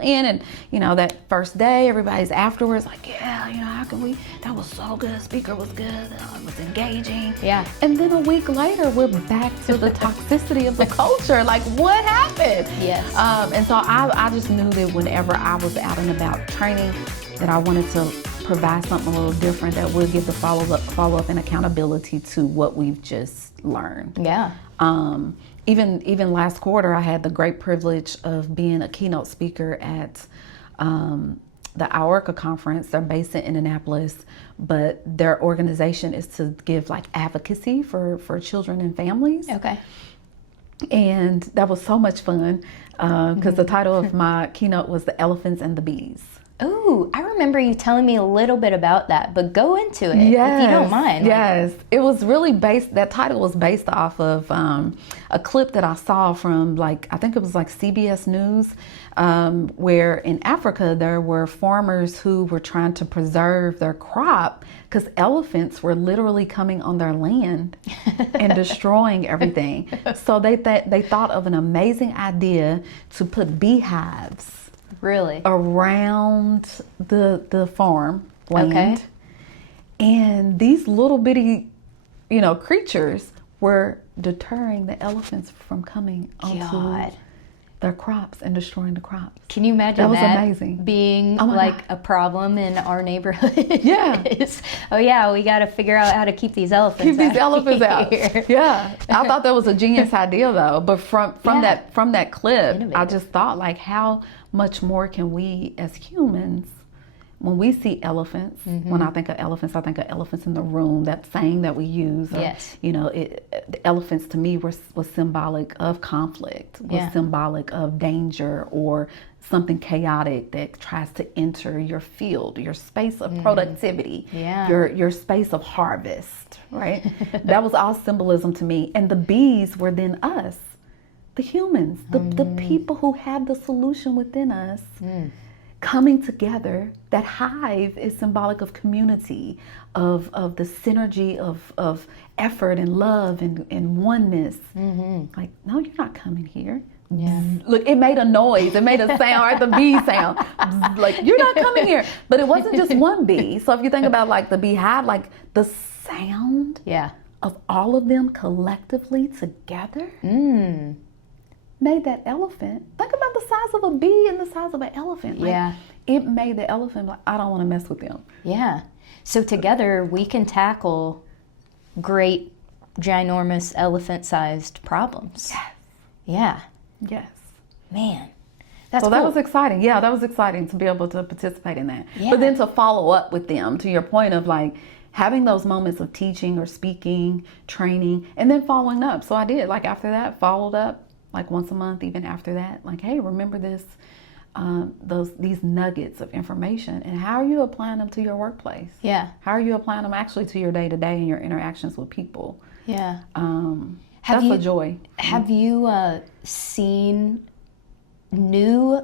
in. And, that first day, everybody's afterwards like, yeah, how can we, that was so good. Speaker was good. It was engaging. Yeah. And then a week later, we're back to the toxicity of the culture. Like, what happened? Yes. And so I just knew that whenever I was out and about training, that I wanted to provide something a little different that would give the follow-up and accountability to what we've just learned. Yeah. Even last quarter, I had the great privilege of being a keynote speaker at the IORCA conference. They're based in Indianapolis, but their organization is to give like advocacy for children and families. Okay. And that was so much fun because the title of my keynote was The Elephants and the Bees. Oh, I remember you telling me a little bit about that, but go into it if you don't mind. Yes, it was really that title was based off of a clip that I saw from I think it was CBS News, where in Africa there were farmers who were trying to preserve their crop because elephants were literally coming on their land and destroying everything. So they thought of an amazing idea to put beehives really around the farm land. Okay. And these little bitty, creatures were deterring the elephants from coming onto their crops and destroying the crops. Can you imagine that was amazing. Being a problem in our neighborhood? Yeah. We got to figure out how to keep these elephants out. Yeah. I thought that was a genius idea though. But from that clip, innovative. I just thought how much more can we as humans, when we see elephants, when I think of elephants in the room, that saying that we use. Yes. The elephants to me was symbolic of conflict, was symbolic of danger or something chaotic that tries to enter your field, your space of productivity, your space of harvest, right? That was all symbolism to me. And the bees were then us, the humans, the people who had the solution within us. Coming together. That hive is symbolic of community, of the synergy of effort and love and oneness. Like, no, you're not coming here. Yeah. Look, it made a noise. It made a sound, right? The bee sound. Like, you're not coming here. But it wasn't just one bee. So if you think about the beehive, the sound of all of them collectively together. Made that elephant, think about the size of a bee and the size of an elephant. It made the elephant I don't want to mess with them. Yeah. So together we can tackle great, ginormous, elephant-sized problems. Yes. Yeah. Yes. Man. That's cool. That was exciting. Yeah, that was exciting to be able to participate in that. Yeah. But then to follow up with them, to your point of having those moments of teaching or speaking, training, and then following up. So I did, after that, followed up. Once a month, even after that, hey, remember this, these nuggets of information, and how are you applying them to your workplace? Yeah. How are you applying them actually to your day-to-day and your interactions with people? Yeah. That's a joy. Have you seen new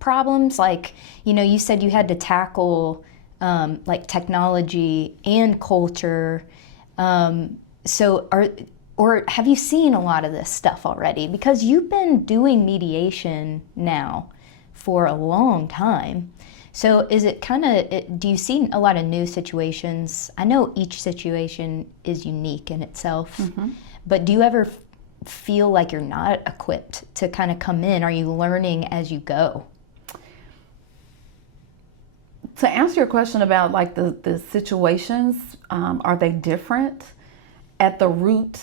problems? You said you had to tackle technology and culture. Or have you seen a lot of this stuff already? Because you've been doing mediation now for a long time. So is it do you see a lot of new situations? I know each situation is unique in itself, but do you ever feel like you're not equipped to come in? Are you learning as you go? To answer your question about the situations, are they different? At the root,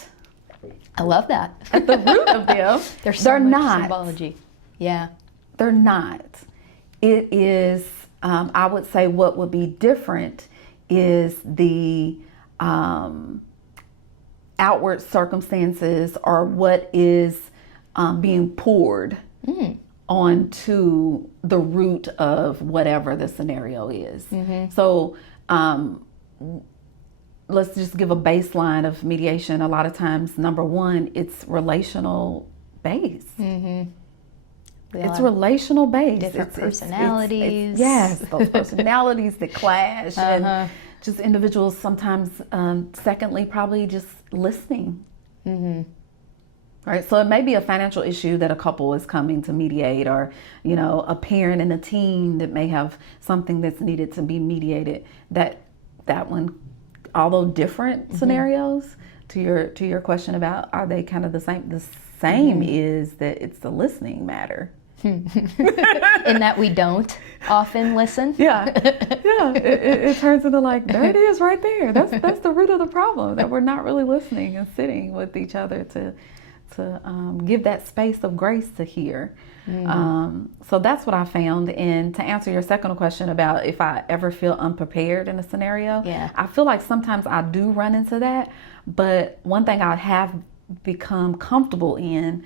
I love that. At the root of them, they're much not symbology. Yeah, they're not. It is. I would say what would be different is the outward circumstances or what is being poured onto the root of whatever the scenario is. So. Let's just give a baseline of mediation. A lot of times, number one, it's relational based. It's relational based. Different personalities. Yes, those personalities that clash. And just individuals sometimes, secondly, probably just listening. Right. So it may be a financial issue that a couple is coming to mediate, or, a parent and a teen that may have something that's needed to be mediated. That one, although different scenarios, to your question about are they kind of the same? The same is that it's the listening matter. In that we don't often listen. Yeah. It turns into like, there it is right there. That's the root of the problem, that we're not really listening and sitting with each other to give that space of grace to hear. So that's what I found. And to answer your second question about if I ever feel unprepared in a scenario, I feel like sometimes I do run into that. But one thing I have become comfortable in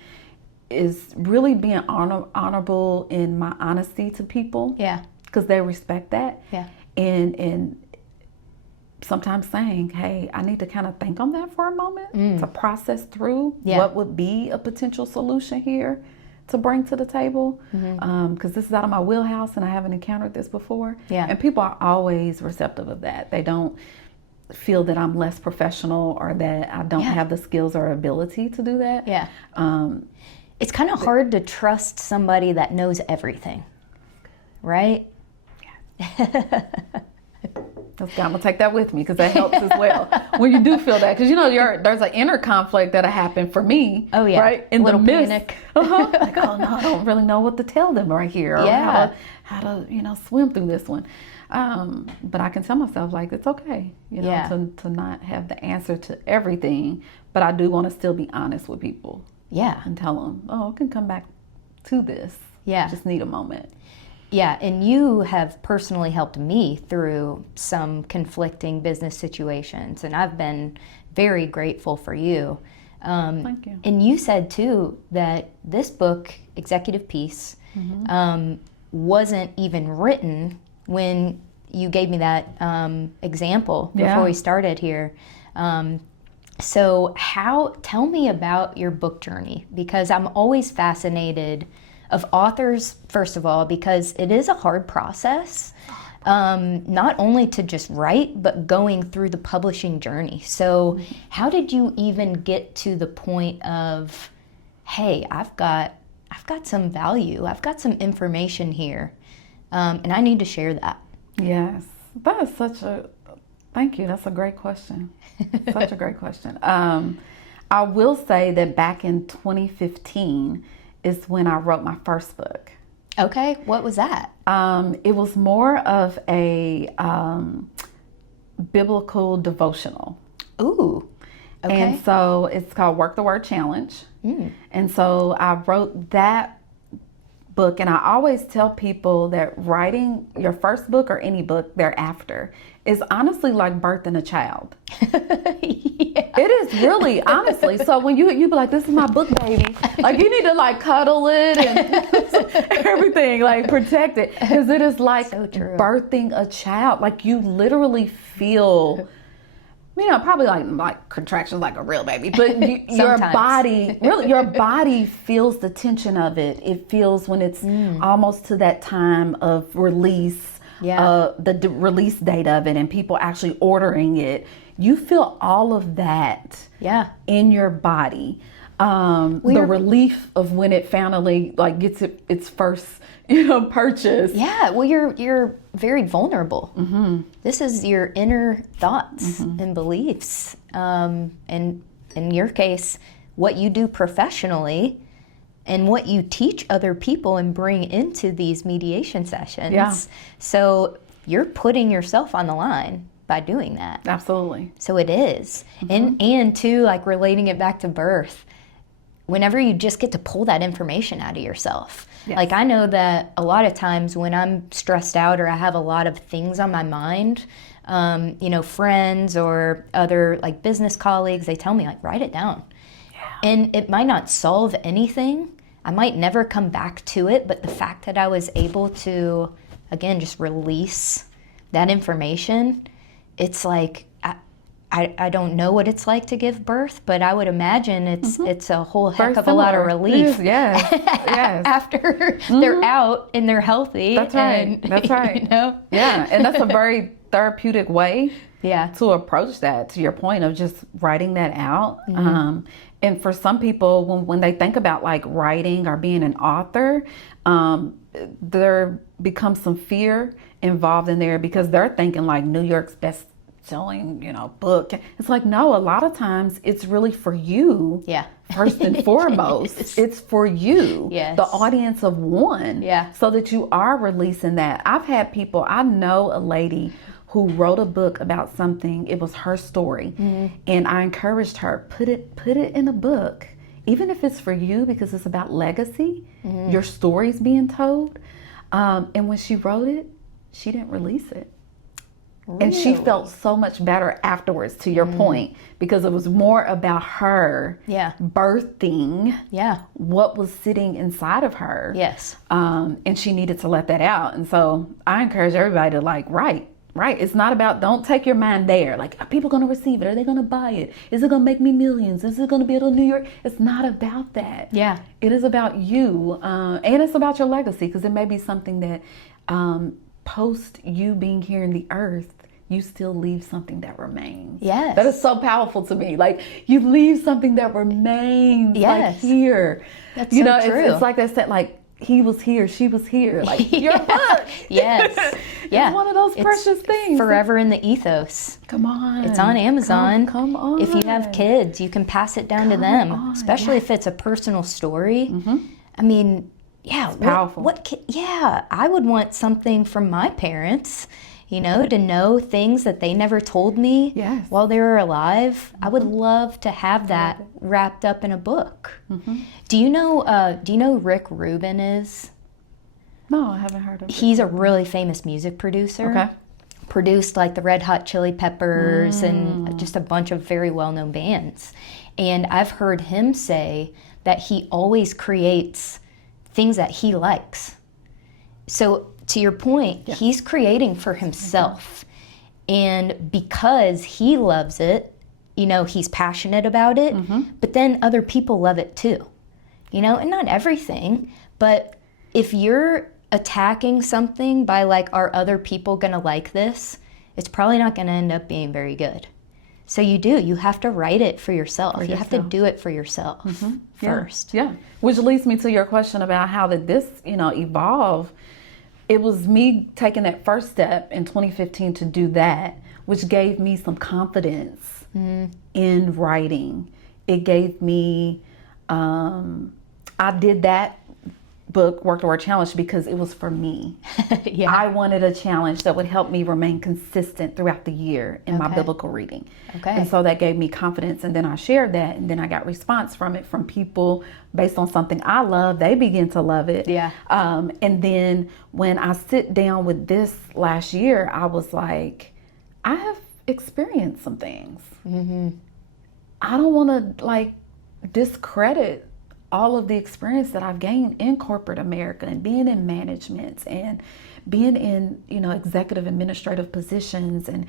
is really being honorable in my honesty to people. Yeah. Because they respect that. Yeah. And sometimes saying, hey, I need to kind of think on that for a moment to process through what would be a potential solution here to bring to the table. Because this is out of my wheelhouse and I haven't encountered this before. Yeah. And people are always receptive of that. They don't feel that I'm less professional or that I don't have the skills or ability to do that. Yeah. It's kind of hard to trust somebody that knows everything, right? Yeah. I'm gonna take that with me because that helps as well. When you do feel that, because there's an inner conflict that'll happen for me. Oh yeah, right in the midst. Panic. Like, oh no, I don't really know what to tell them right here, or how to swim through this one. But I can tell myself like it's okay, to not have the answer to everything, but I do want to still be honest with people. Yeah, and tell them, I can come back to this. Yeah, I just need a moment. Yeah, and you have personally helped me through some conflicting business situations, and I've been very grateful for you. Thank you. And you said too that this book, Executive Peace, wasn't even written when you gave me that example before we started here. So tell me about your book journey, because I'm always fascinated of authors, first of all, because it is a hard process, not only to just write, but going through the publishing journey. So how did you even get to the point of, hey, I've got some value, I've got some information here, and I need to share that? Yes, that is thank you, that's a great question. Such a great question. I will say that back in 2015, is when I wrote my first book. Okay, what was that? It was more of a biblical devotional. Ooh, okay. And so it's called Work the Word Challenge. And so I wrote that book, and I always tell people that writing your first book or any book thereafter is honestly like birthing a child. It is really, honestly. So when you be like, this is my book, baby, like you need to like cuddle it and everything, like protect it, because it is like birthing a child. Like you literally feel, probably like contractions like a real baby, but your body feels the tension of it. It feels when it's almost to that time of release. The release date of it and people actually ordering it, you feel all of that in your body. The relief of when it finally like gets its first purchase. Yeah, well you're very vulnerable. This is your inner thoughts and beliefs, and in your case what you do professionally and what you teach other people and bring into these mediation sessions. Yeah. So you're putting yourself on the line by doing that. Absolutely. So it is. And too, like relating it back to birth, whenever you just get to pull that information out of yourself. Yes. Like I know that a lot of times when I'm stressed out or I have a lot of things on my mind, friends or other like business colleagues, they tell me like, write it down. Yeah. And it might not solve anything. I might never come back to it, but the fact that I was able to, again, just release that information, it's like I don't know what it's like to give birth, but I would imagine it's a whole heck Very of a lot of similar. relief. Yes. Yes. After they're out and they're healthy. That's right. And, That's right. You know? Yeah. And that's a very therapeutic way Yeah. to approach that, to your point of just writing that out. And for some people, when they think about like writing or being an author, there becomes some fear involved in there because they're thinking like New York's best selling, book. It's like, no, a lot of times it's really for you. Yeah. First and foremost, Yes. It's for you, Yes. the audience of one. Yeah. So that you are releasing that. I've had people, I know a lady who wrote a book about something. It was her story. And I encouraged her, put it in a book, even if it's for you, because it's about legacy, your story's being told. And when she wrote it, she didn't release it. Really? And she felt so much better afterwards, to your point, because it was more about her birthing what was sitting inside of her. Yes. And she needed to let that out. And so I encourage everybody to like write. It's not about, don't take your mind there. Like, are people going to receive it? Are they going to buy it? Is it going to make me millions? Is it going to be able to New York? It's not about that. Yeah. It is about you. And it's about your legacy, because it may be something that post you being here in the earth, you still leave something that remains. Yes. That is so powerful to me. Like, you leave something that remains like here. That's so true. It's like they said, like, he was here, she was here. Like, your book. Yes. Yeah. It's one of those precious things. Forever in the ethos. Come on. It's on Amazon. Come on. If you have kids, you can pass it down to them, especially if it's a personal story. I mean, yeah. It's powerful. I would want something from my parents, to know things that they never told me while they were alive. I would love to have that wrapped up in a book. Do you know who Rick Rubin is? No, I haven't heard of it. He's a really famous music producer. Okay. Produced like the Red Hot Chili Peppers and just a bunch of very well-known bands. And I've heard him say that he always creates things that he likes. So to your point, he's creating for himself. And because he loves it, he's passionate about it, but then other people love it too. And not everything, but if you're attacking something by like, are other people gonna like this? It's probably not gonna end up being very good. So you have to write it for yourself. You have to do it for yourself first. Yeah. Which leads me to your question about how did this, evolve. It was me taking that first step in 2015 to do that, which gave me some confidence in writing. It gave me, I did that book, Work the Word Challenge, because it was for me. I wanted a challenge that would help me remain consistent throughout the year in my biblical reading. And so that gave me confidence, and then I shared that, and then I got response from it from people based on something I love. They begin to love it. And then when I sit down with this last year, I was like, I have experienced some things. I don't want to like discredit all of the experience that I've gained in corporate America and being in management and being in, executive administrative positions and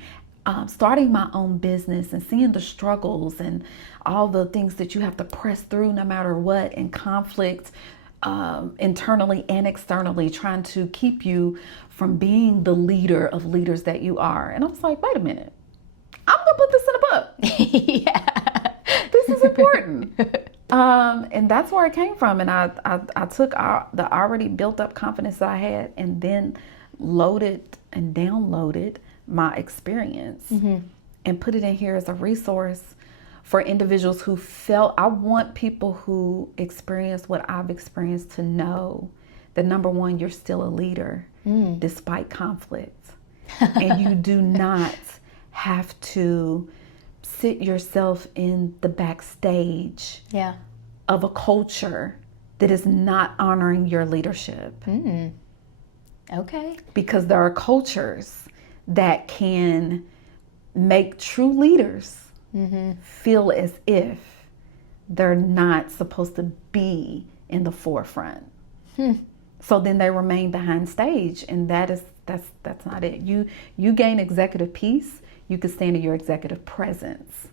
starting my own business and seeing the struggles and all the things that you have to press through no matter what, and conflict internally and externally, trying to keep you from being the leader of leaders that you are. And I was like, wait a minute, I'm gonna put this in a book. This is important. And that's where it came from. And I took the already built up confidence that I had and then loaded and downloaded my experience and put it in here as a resource for individuals who felt. I want people who experience what I've experienced to know that, number one, you're still a leader despite conflict. And you do not have to sit yourself in the backstage of a culture that is not honoring your leadership. Because there are cultures that can make true leaders feel as if they're not supposed to be in the forefront. So then they remain behind stage, and that's not it. You gain executive peace, you could stand in your executive presence,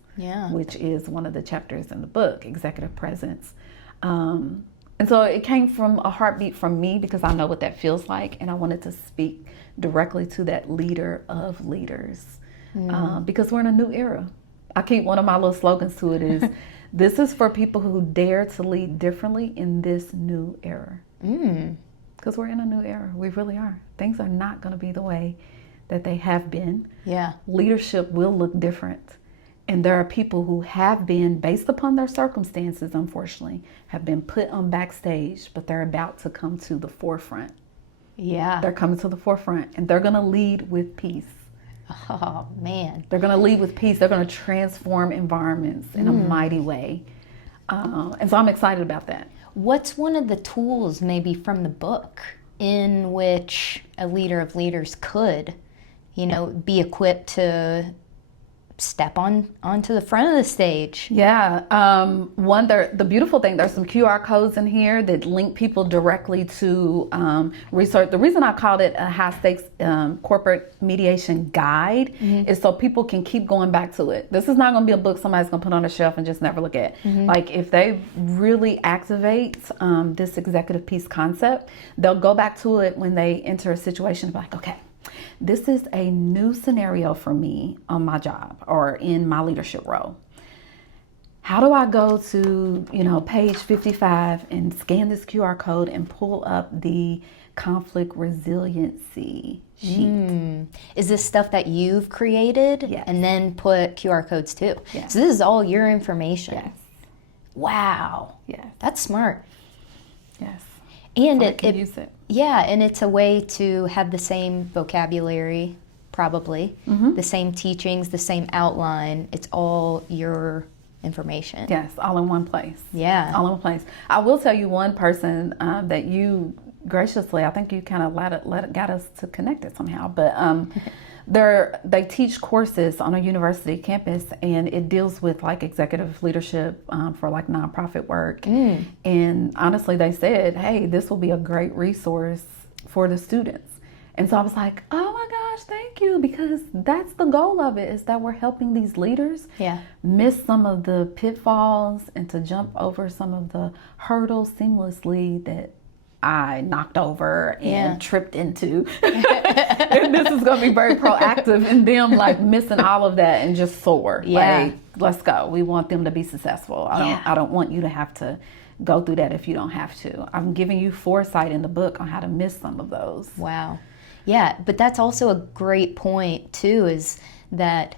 which is one of the chapters in the book, executive presence. And so it came from a heartbeat from me because I know what that feels like. And I wanted to speak directly to that leader of leaders because we're in a new era. I keep one of my little slogans to it is, this is for people who dare to lead differently in this new era. Because we're in a new era. We really are. Things are not going to be the way that they have been. Yeah. Leadership will look different. And there are people who have been, based upon their circumstances, unfortunately, have been put on backstage, but they're about to come to the forefront. Yeah. They're coming to the forefront, and they're going to lead with peace. Oh, man. They're going to lead with peace. They're going to transform environments in a mighty way. And so I'm excited about that. What's one of the tools maybe from the book in which a leader of leaders could, be equipped to step onto the front of the stage? Yeah. The beautiful thing, there's some QR codes in here that link people directly to research. The reason I called it a high stakes corporate mediation guide is so people can keep going back to it. This is not going to be a book somebody's going to put on a shelf and just never look at. Like if they really activate this executive peace concept, they'll go back to it when they enter a situation and be like, okay, this is a new scenario for me on my job or in my leadership role. How do I go to, page 55 and scan this QR code and pull up the conflict resiliency sheet? Is this stuff that you've created? Yes. And then put QR codes too? Yes. So this is all your information? Yes. Wow. Yes. That's smart. Yes. And so I can use it. Yeah, and it's a way to have the same vocabulary, probably, the same teachings, the same outline. It's all your information. Yes, all in one place. Yeah. All in one place. I will tell you one person that you graciously, I think you kind of got us to connect it somehow, but they teach courses on a university campus, and it deals with like executive leadership for like nonprofit work. And honestly, they said, hey, this will be a great resource for the students. And so I was like, oh my gosh, thank you, because that's the goal of it, is that we're helping these leaders miss some of the pitfalls and to jump over some of the hurdles seamlessly that I knocked over and tripped into. And this is going to be very proactive in them like missing all of that and just soar. Like, let's go. We want them to be successful. I don't want you to have to go through that if you don't have to. I'm giving you foresight in the book on how to miss some of those. Wow. Yeah, but that's also a great point too, is that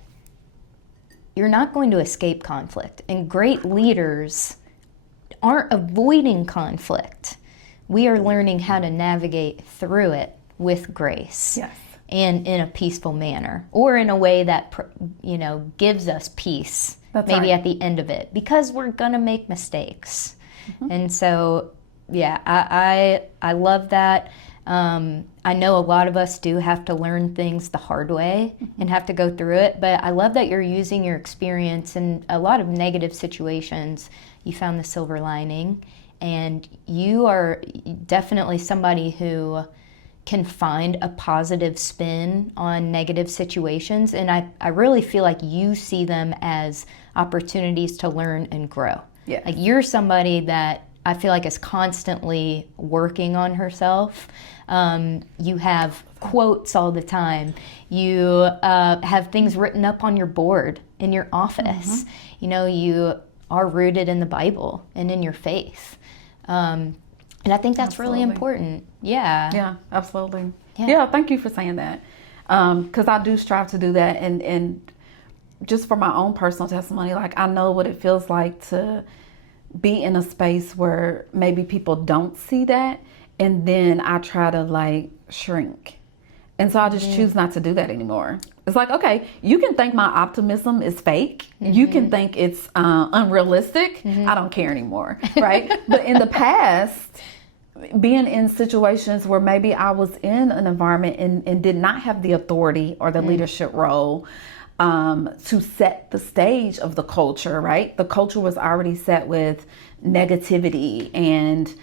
you're not going to escape conflict, and great leaders aren't avoiding conflict. We are learning how to navigate through it with grace. Yes. And in a peaceful manner, or in a way that, gives us peace. That's maybe right. at the end of it, because we're going to make mistakes. And so, I love that. I know a lot of us do have to learn things the hard way and have to go through it, but I love that you're using your experience in a lot of negative situations. You found the silver lining, and you are definitely somebody who can find a positive spin on negative situations, and I really feel like you see them as opportunities to learn and grow. Yeah. Like you're somebody that I feel like is constantly working on herself. You have quotes all the time. You have things written up on your board in your office. You are rooted in the Bible and in your faith. And I think that's really important. Yeah, absolutely. Yeah, thank you for saying that. Because I do strive to do that. And just for my own personal testimony, like I know what it feels like to be in a space where maybe people don't see that, and then I try to like shrink. And so I just choose not to do that anymore. It's like, okay, you can think my optimism is fake. You can think it's unrealistic. I don't care anymore, right? But in the past, being in situations where maybe I was in an environment and did not have the authority or the leadership role to set the stage of the culture, right? The culture was already set with negativity and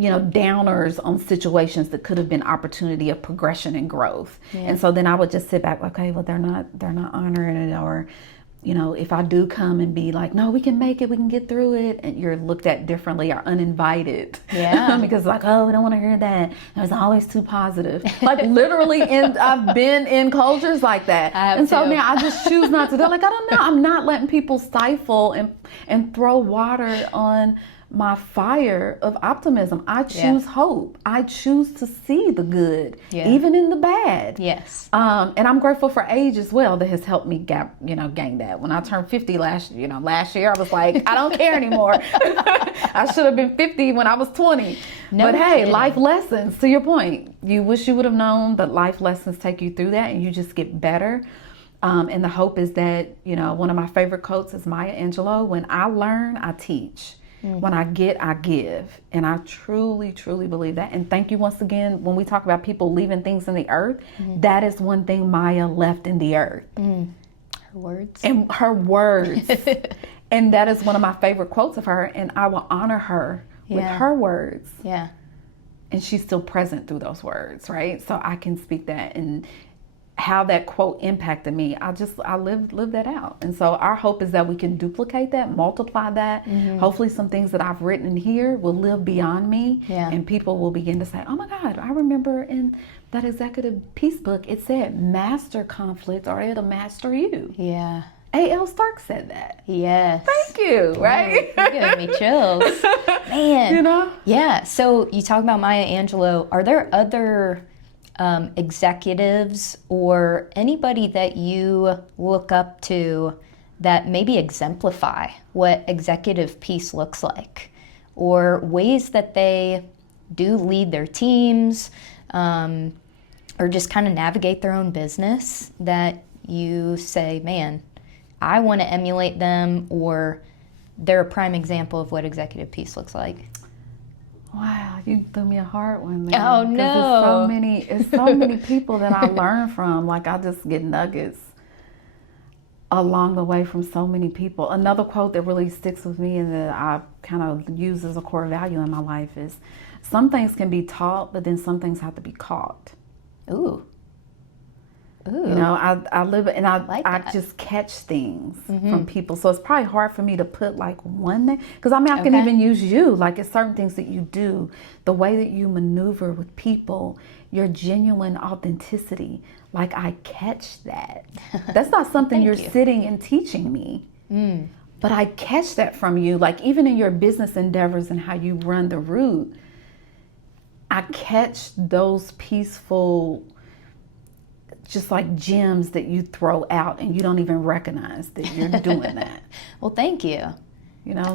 downers on situations that could have been opportunity of progression and growth. Yeah. And so then I would just sit back, okay, well, they're not honoring it. Or, if I do come and be like, no, we can make it, we can get through it, and you're looked at differently or uninvited. Yeah. Because like, oh, we don't want to hear that. It was always too positive. Like literally, I've been in cultures like that. And so now I just choose not to. They're like, I don't know. I'm not letting people stifle and throw water on my fire of optimism. I choose hope. I choose to see the good, even in the bad. Yes. And I'm grateful for age as well that has helped me gain that. When I turned 50 last year, I was like, I don't care anymore. I should have been 50 when I was 20. No but hey, kidding. Life lessons, to your point. You wish you would have known, but life lessons take you through that and you just get better. And the hope is that, one of my favorite quotes is Maya Angelou: when I learn, I teach. When I get, I give. And I truly, truly believe that. And thank you once again. When we talk about people leaving things in the earth, that is one thing Maya left in the earth. Her words. And her words. And that is one of my favorite quotes of her. And I will honor her with her words. Yeah. And she's still present through those words, right? So I can speak that. And how that quote impacted me, I live that out. And so our hope is that we can duplicate that, multiply that. Hopefully some things that I've written here will live beyond me, and people will begin to say, oh my God, I remember in that executive peace book it said master conflict or it'll master you. Yeah. A.L. Stark said that. Yes. Thank you. Right? You're giving me chills. Man. Yeah. So you talk about Maya Angelou. Are there other executives or anybody that you look up to that maybe exemplify what executive peace looks like, or ways that they do lead their teams, or just kind of navigate their own business that you say, man, I want to emulate them, or they're a prime example of what executive peace looks like? Wow, you threw me a hard one, man. Oh no! It's so many people that I learn from. Like I just get nuggets along the way from so many people. Another quote that really sticks with me and that I kind of use as a core value in my life is, some things can be taught, but then some things have to be caught. Ooh. Ooh. I live and I that. just catch things from people. So it's probably hard for me to put like one thing, because I can even use you. Like it's certain things that you do, the way that you maneuver with people, your genuine authenticity. Like I catch that. That's not something you're sitting and teaching me. But I catch that from you. Like even in your business endeavors and how you run the route, I catch those peaceful, just like gems that you throw out and you don't even recognize that you're doing that. Well, thank you.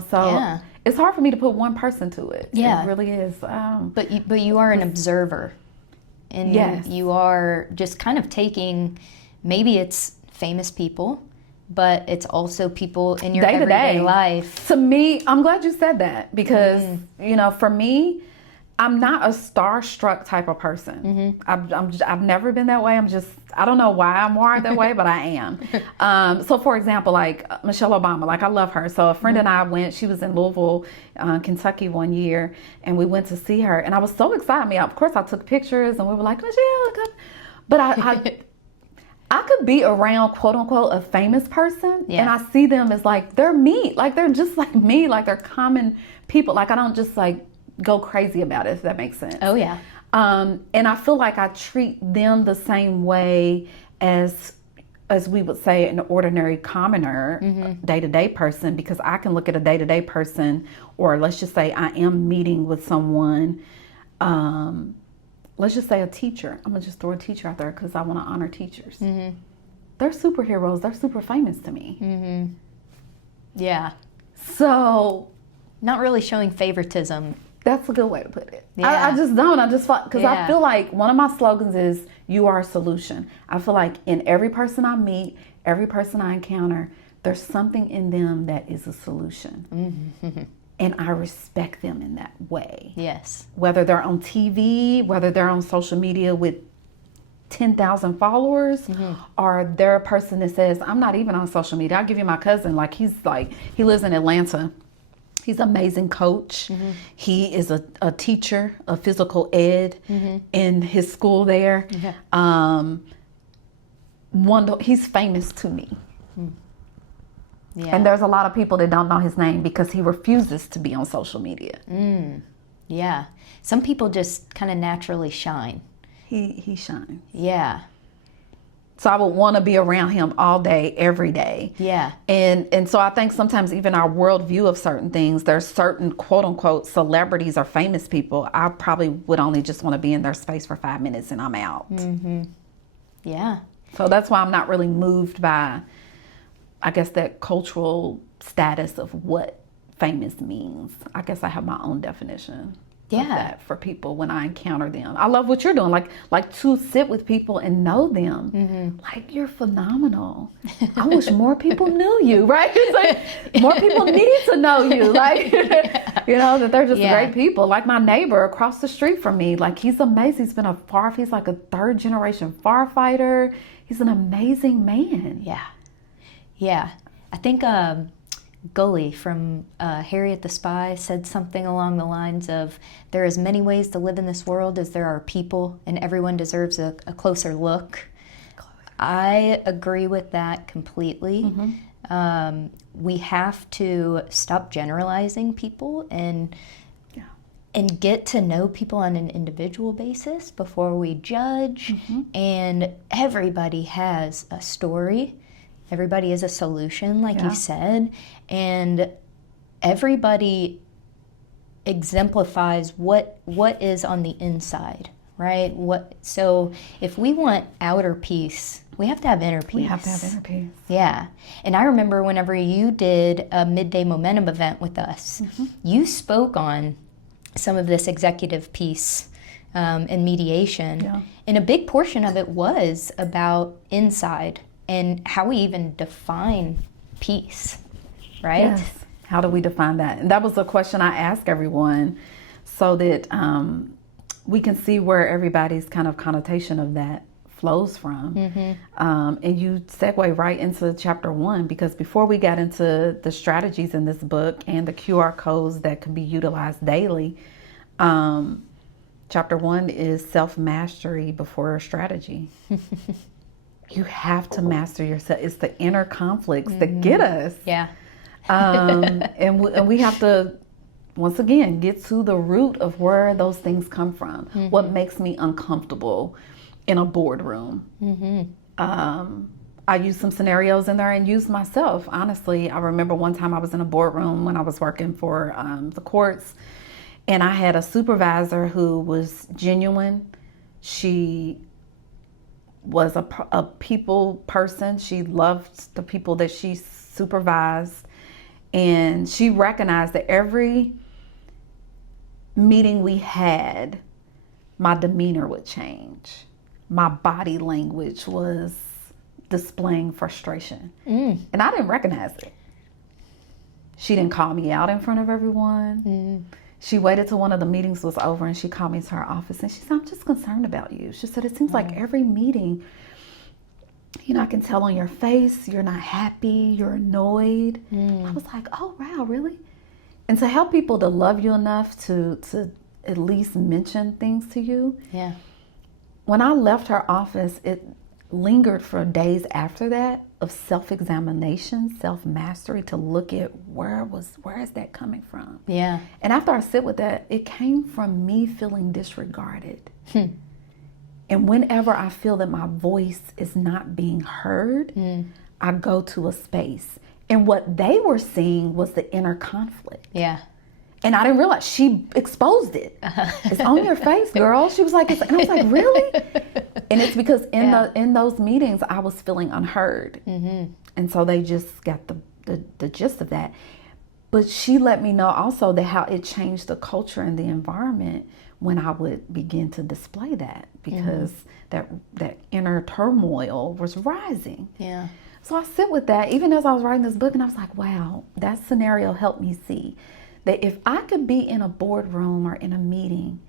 So it's hard for me to put one person to it. Yeah. It really is. But you are an observer. And you are just kind of taking, maybe it's famous people, but it's also people in your everyday life. To me, I'm glad you said that, because, for me, I'm not a starstruck type of person. I've never been that way. I don't know why I'm wired that way, but I am. So for example, like Michelle Obama, like I love her. So a friend and I she was in Louisville, Kentucky one year, and we went to see her. And I was so excited. Of course I took pictures and we were like, Michelle, come. But I could be around quote unquote a famous person and I see them as like, they're me. Like they're just like me. Like they're common people. Like I don't just like go crazy about it, if that makes sense. Oh yeah. And I feel like I treat them the same way as we would say an ordinary commoner, day-to-day person, because I can look at a day-to-day person, or let's just say I am meeting with someone, let's just say a teacher. I'm gonna just throw a teacher out there because I want to honor teachers. They're superheroes. They're super famous to me. Yeah. So not really showing favoritism. That's a good way to put it. Yeah. I just don't. Because I feel like one of my slogans is, you are a solution. I feel like in every person I meet, every person I encounter, there's something in them that is a solution. And I respect them in that way. Yes. Whether they're on TV, whether they're on social media with 10,000 followers, or they're a person that says, I'm not even on social media. I'll give you my cousin. He lives in Atlanta. He's an amazing coach. He is a teacher of physical ed in his school there. He's famous to me. And there's a lot of people that don't know his name because he refuses to be on social media. Yeah. Some people just kind of naturally shine. He shines. Yeah. So I would want to be around him all day, every day. Yeah. And so I think sometimes even our worldview of certain things, there's certain quote unquote celebrities or famous people, I probably would only just want to be in their space for 5 minutes and I'm out. Yeah. So that's why I'm not really moved by, I guess, that cultural status of what famous means. I guess I have my own definition. Of that for people when I encounter them. I love what you're doing, like to sit with people and know them. Like, you're phenomenal. I wish more people knew you, right? It's like more people need to know you, like you know, that they're just great people. Like my neighbor across the street from me, like he's amazing. He's like a 3rd generation firefighter. He's an amazing man. Yeah. I think Gully from Harriet the Spy said something along the lines of, there are as many ways to live in this world as there are people, and everyone deserves a closer look. I agree with that completely. We have to stop generalizing people and get to know people on an individual basis before we judge. And everybody has a story. Everybody is a solution, like you said, and everybody exemplifies what is on the inside, right? So if we want outer peace, we have to have inner peace. We have to have inner peace. Yeah. And I remember whenever you did a midday momentum event with us, you spoke on some of this executive peace and mediation, and a big portion of it was about inside and how we even define peace, right? Yes. How do we define that? And that was a question I ask everyone so that we can see where everybody's kind of connotation of that flows from. And you segue right into chapter 1, because before we got into the strategies in this book and the QR codes that can be utilized daily, chapter 1 is self-mastery before strategy. You have to master yourself. It's the inner conflicts that get us. And we have to, once again, get to the root of where those things come from. What makes me uncomfortable in a boardroom? I used some scenarios in there and used myself. Honestly, I remember one time I was in a boardroom when I was working for the courts, and I had a supervisor who was genuine. She was a people person. She loved the people that she supervised, and she recognized that every meeting we had, my demeanor would change. My body language was displaying frustration, and I didn't recognize it. She didn't call me out in front of everyone. She waited till one of the meetings was over and she called me to her office and she said, I'm just concerned about you. She said, it seems like every meeting, you know, I can tell on your face, you're not happy, you're annoyed. I was like, oh, wow, really? And to help people to love you enough to at least mention things to you. When I left her office, it lingered for days after that of self-examination, self-mastery, to look at where is that coming from? And after I sit with that, it came from me feeling disregarded. And whenever I feel that my voice is not being heard, I go to a space. And what they were seeing was the inner conflict. And I didn't realize she exposed it. It's on your face, girl. She was like, and I was like, really? And it's because in those meetings, I was feeling unheard. And so they just got the gist of that. But she let me know also that how it changed the culture and the environment when I would begin to display that, because that inner turmoil was rising. So I sit with that, even as I was writing this book, and I was like, wow, that scenario helped me see that if I could be in a boardroom or in a meeting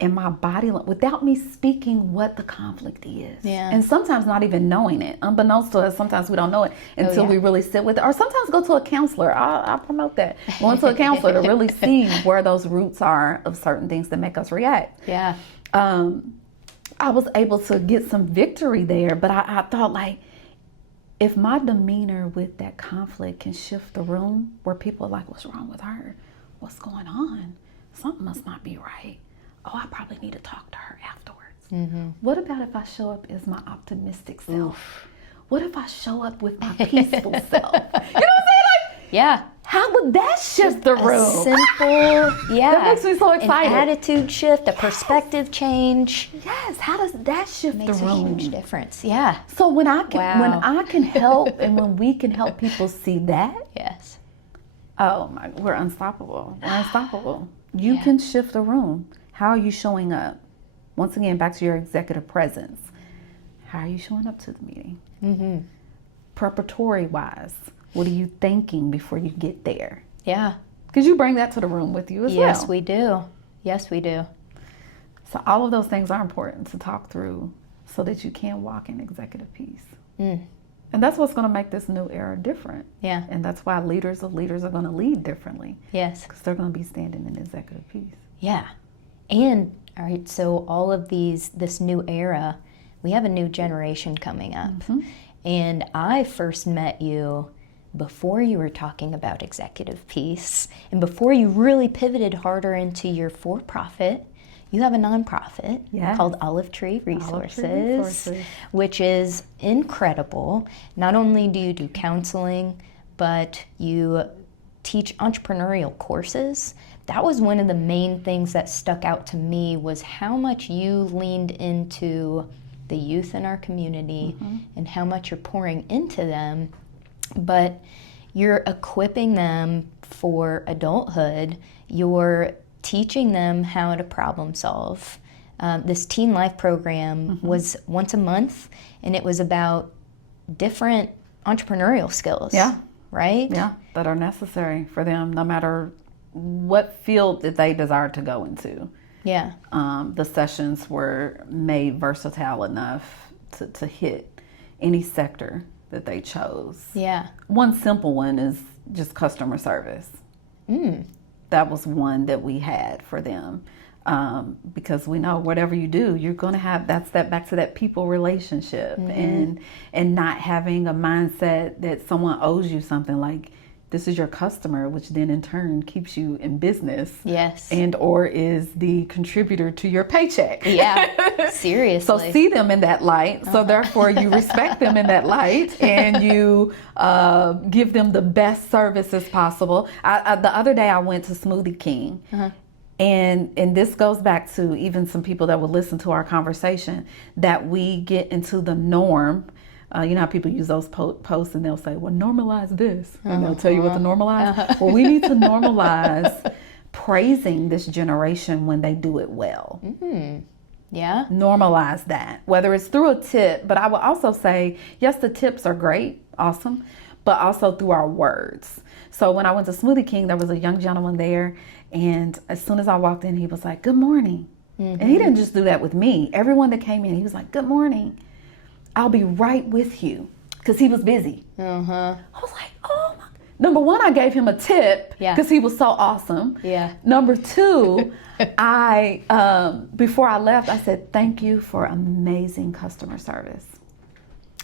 in my body without me speaking what the conflict is. Yeah. And sometimes not even knowing it. Unbeknownst to us, sometimes we don't know it until we really sit with it. Or sometimes go to a counselor. I'll promote that. Going to a counselor to really see where those roots are of certain things that make us react. Yeah. I was able to get some victory there, but I thought, like, if my demeanor with that conflict can shift the room where people are like, what's wrong with her? What's going on? Something must not be right. Oh, I probably need to talk to her afterwards. Mm-hmm. What about if I show up as my optimistic self? Oof. What if I show up with my peaceful self? You know what I'm saying? Like, yeah. How would that shift the room? Simple, yeah. That makes me so excited. An attitude shift, a perspective change. Yes. How does that shift the room? Makes a huge difference. Yeah. So when I can help, and when we can help people see that, yes. Oh my, we're unstoppable. We're unstoppable. You can shift the room. How are you showing up? Once again, back to your executive presence. How are you showing up to the meeting? Mm-hmm. Preparatory wise, what are you thinking before you get there? Yeah. Because you bring that to the room with you as well. Yes, we do. Yes, we do. So all of those things are important to talk through so that you can walk in executive peace. Mm. And that's what's going to make this new era different. Yeah. And that's why leaders of leaders are going to lead differently. Yes. Because they're going to be standing in executive peace. Yeah. And, all right, so all of this new era, we have a new generation coming up. Mm-hmm. And I first met you before you were talking about executive peace and before you really pivoted harder into your for-profit. You have a nonprofit called Ep.3 Resources, which is incredible. Not only do you do counseling, but you teach entrepreneurial courses. That was one of the main things that stuck out to me, was how much you leaned into the youth in our community and how much you're pouring into them, but you're equipping them for adulthood. You're teaching them how to problem solve. This Teen Life program was once a month, and it was about different entrepreneurial skills. Yeah. Right? Yeah, that are necessary for them, no matter what field that they desire to go into. Yeah. The sessions were made versatile enough to hit any sector that they chose. Yeah. One simple one is just customer service. That was one that we had for them, because we know whatever you do, you're going to have back to that people relationship, and not having a mindset that someone owes you something, like this is your customer, which then in turn keeps you in business. Yes. And or is the contributor to your paycheck. Yeah. Seriously. So see them in that light. So therefore you respect them in that light, and you give them the best services possible. The other day I went to Smoothie King. And this goes back to even some people that would listen to our conversation, that we get into the norm. You know how people use those posts and they'll say, well, normalize this. And they'll tell you what to normalize. Well, we need to normalize praising this generation when they do it well. Yeah. Normalize that, whether it's through a tip. But I will also say, yes, the tips are great, awesome, but also through our words. So when I went to Smoothie King, there was a young gentleman there. And as soon as I walked in, he was like, good morning. And he didn't just do that with me. Everyone that came in, he was like, good morning. I'll be right with you. Because he was busy. I was like, oh my. Number one, I gave him a tip because he was so awesome. Yeah. Number two, before I left, I said, thank you for amazing customer service.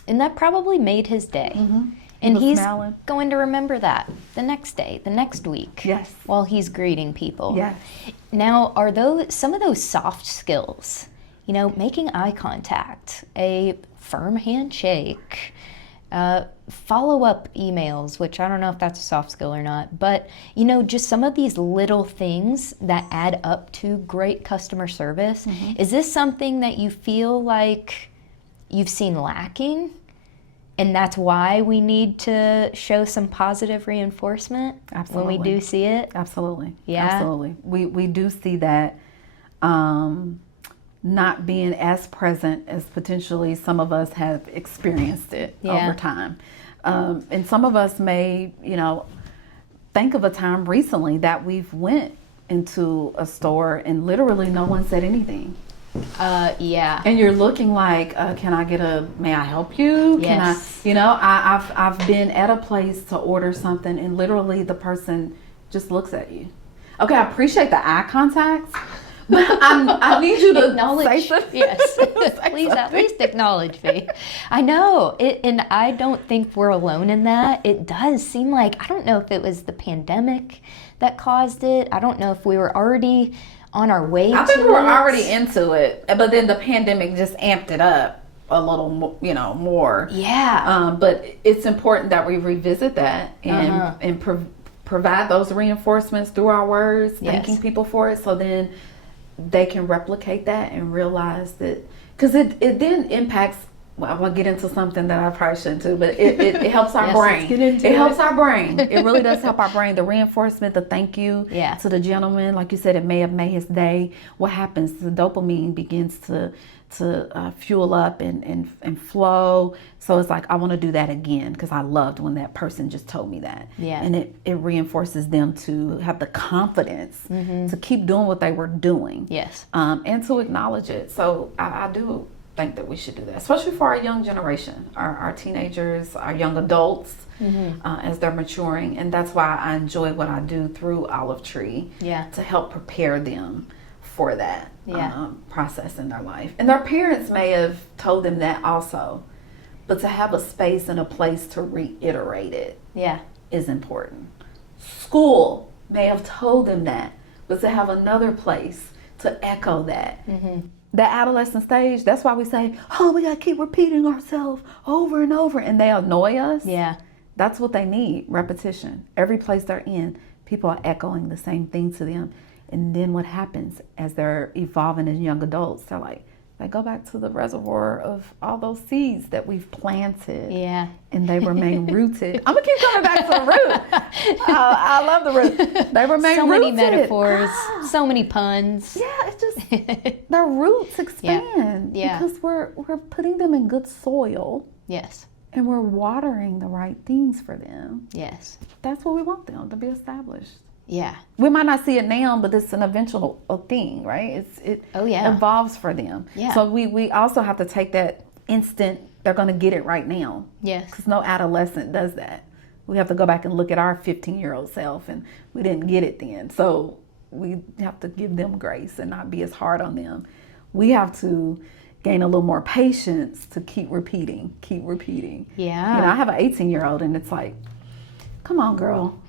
And that probably made his day. And he's going to remember that the next day, the next week. Yes. While he's greeting people. Yes. Now, are those some of those soft skills, you know, making eye contact, a firm handshake, follow-up emails, which I don't know if that's a soft skill or not, but, you know, just some of these little things that add up to great customer service. Is this something that you feel like you've seen lacking? And that's why we need to show some positive reinforcement when we do see it? Absolutely. Yeah. Absolutely. We do see that not being as present as potentially some of us have experienced it over time. And some of us may, you know, think of a time recently that we've went into a store and literally no one said anything. Yeah. And you're looking like, may I help you? Yes. I've been at a place to order something and literally the person just looks at you. Okay, I appreciate the eye contact, but I need you to acknowledge. Yes. Please at least acknowledge me. I know it, and I don't think we're alone in that. It does seem like, I don't know if it was the pandemic that caused it. I don't know if we were already on our way to it. I think we were already into it, but then the pandemic just amped it up a little, more. Yeah. But it's important that we revisit that and provide those reinforcements through our words, thanking people for it, so then they can replicate that and realize that, because it then impacts. Well, I will get into something that I probably shouldn't do, but it helps our brain. It helps our brain. It really does help our brain. The reinforcement, the thank you to the gentleman, like you said, it may have made his day. What happens? The dopamine begins to fuel up and flow. So it's like, I want to do that again because I loved when that person just told me that. Yeah. And it reinforces them to have the confidence to keep doing what they were doing. Yes. And to acknowledge it. So I do think that we should do that, especially for our young generation, our teenagers, our young adults, as they're maturing. And that's why I enjoy what I do through Olive Tree, to help prepare them for that process in their life. And their parents may have told them that also, but to have a space and a place to reiterate it is important. School may have told them that, but to have another place to echo that. That adolescent stage, that's why we say, we gotta keep repeating ourselves over and over, and they annoy us. That's what they need, repetition. Every place they're in, people are echoing the same thing to them. And then what happens as they're evolving as young adults, they're like, they go back to the reservoir of all those seeds that we've planted. And they remain rooted. I'm gonna keep coming back to the root. I love the root. They remain so rooted. Many metaphors, so many puns. It's just their roots expand because we're putting them in good soil. And we're watering the right things for them. That's what we want them to be established. We might not see it now, but it's an eventual thing, right? It evolves for them. So we also have to take that instant, they're going to get it right now. Because no adolescent does that. We have to go back and look at our 15-year-old self, and we didn't get it then. So we have to give them grace and not be as hard on them. We have to gain a little more patience to keep repeating. I have an 18-year-old, and it's like, come on, girl.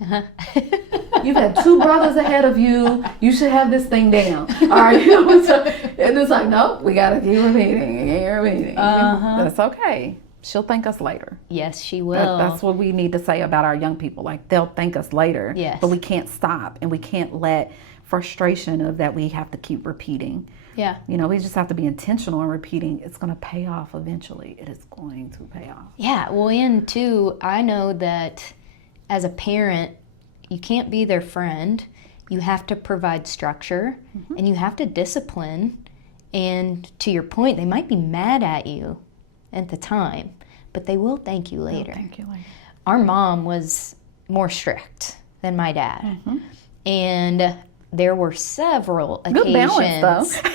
You've had 2 brothers ahead of you. You should have this thing down. All right. And it's like, nope, we got to keep repeating. That's okay. She'll thank us later. Yes, she will. That's what we need to say about our young people. Like, they'll thank us later. But we can't stop, and we can't let frustration of that we have to keep repeating. We just have to be intentional in repeating. It's going to pay off eventually. It is going to pay off. Well, and too, I know that as a parent, you can't be their friend. You have to provide structure, and you have to discipline. And to your point, they might be mad at you at the time, but they will thank you later. Our mom was more strict than my dad. And there were several occasions. Good balance, though.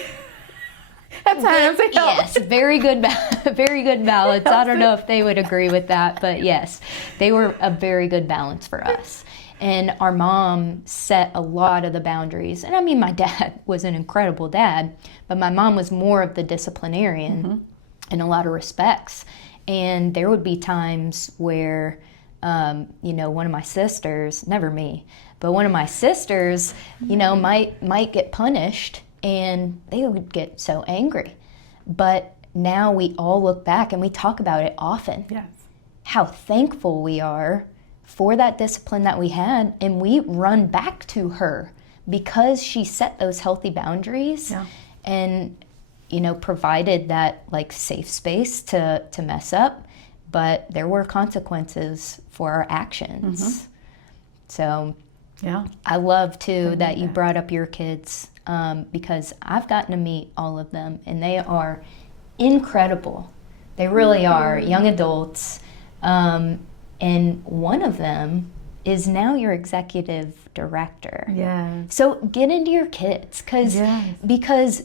At times it helps. Yes, very good balance. I don't know if they would agree with that, but yes, they were a very good balance for us. And our mom set a lot of the boundaries. And I mean, my dad was an incredible dad, but my mom was more of the disciplinarian in a lot of respects. And there would be times where, one of my sisters, never me, but one of my sisters, might get punished, and they would get so angry. But now we all look back and we talk about it often. How thankful we are for that discipline that we had, and we run back to her because she set those healthy boundaries and provided that safe space to mess up, but there were consequences for our actions. So I love too that you brought up your kids, because I've gotten to meet all of them, and they are incredible. They really are young adults. And one of them is now your executive director. Yeah. So get into your kids, because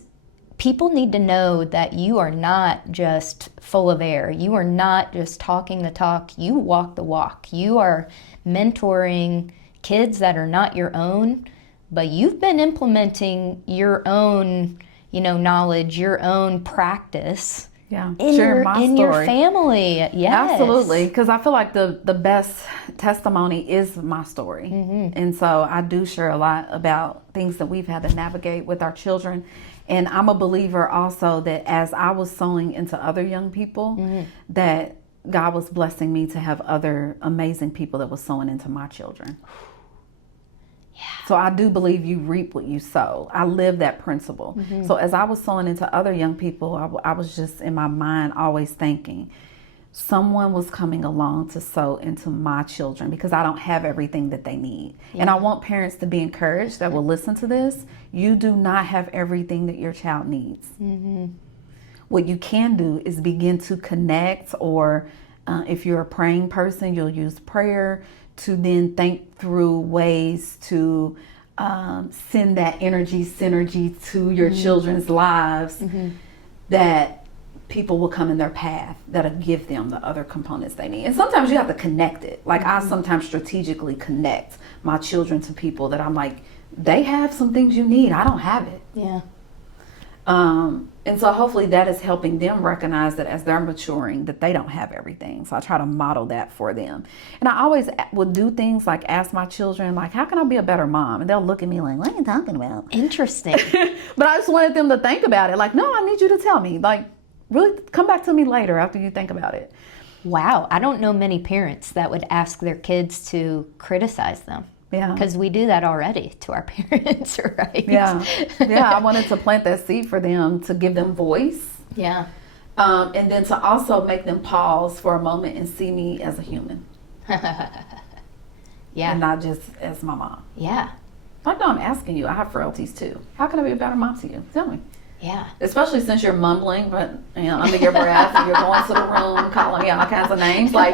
people need to know that you are not just full of air. You are not just talking the talk. You walk the walk. You are mentoring kids that are not your own, but you've been implementing your own, knowledge, your own practice. Yeah, in your family. Yes. Absolutely, because I feel like the best testimony is my story. And so I do share a lot about things that we've had to navigate with our children. And I'm a believer also that as I was sowing into other young people, that God was blessing me to have other amazing people that was sowing into my children. Yeah. So I do believe you reap what you sow. I live that principle. So as I was sowing into other young people, I was just in my mind always thinking, someone was coming along to sow into my children because I don't have everything that they need. Yeah. And I want parents to be encouraged that will listen to this. You do not have everything that your child needs. What you can do is begin to connect, or if you're a praying person, you'll use prayer to then think through ways to send that synergy to your children's lives, that people will come in their path that'll give them the other components they need. And sometimes you have to connect it. Like I sometimes strategically connect my children to people that I'm like, they have some things you need. I don't have it. Yeah. And so hopefully that is helping them recognize that as they're maturing, that they don't have everything. So I try to model that for them. And I always would do things like ask my children, like, how can I be a better mom? And they'll look at me like, what are you talking about? Interesting. But I just wanted them to think about it. Like, no, I need you to tell me. Like, really come back to me later after you think about it. Wow. I don't know many parents that would ask their kids to criticize them. Yeah. Because we do that already to our parents, right? Yeah. Yeah. I wanted to plant that seed for them to give them voice. Yeah. And then to also make them pause for a moment and see me as a human. Yeah. And not just as my mom. Yeah. Like, no, I'm asking you. I have frailties too. How can I be a better mom to you? Tell me. Yeah. Especially since you're mumbling, but under your breath, and you're going to the room, calling me all kinds of names. Like,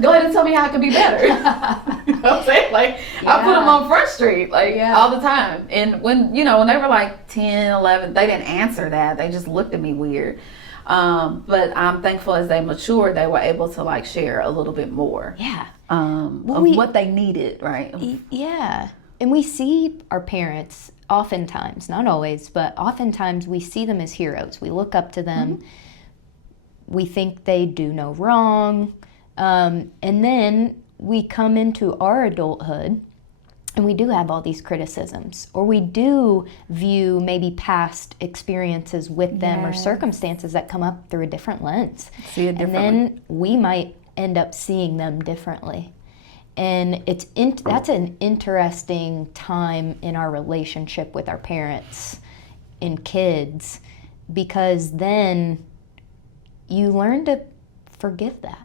go ahead and tell me how I can be better. You know what I'm saying? Like, I put them on Front Street, like, all the time. And when they were like 10, 11, they didn't answer that. They just looked at me weird. But I'm thankful as they matured, they were able to like share a little bit more. Yeah. Of what they needed, right? Yeah. And we see our parents oftentimes, not always, but oftentimes we see them as heroes. We look up to them. We think they do no wrong. And then we come into our adulthood and we do have all these criticisms, or we do view maybe past experiences with them or circumstances that come up through a different lens. See it differently. And then we might end up seeing them differently. And that's an interesting time in our relationship with our parents and kids, because then you learn to forgive that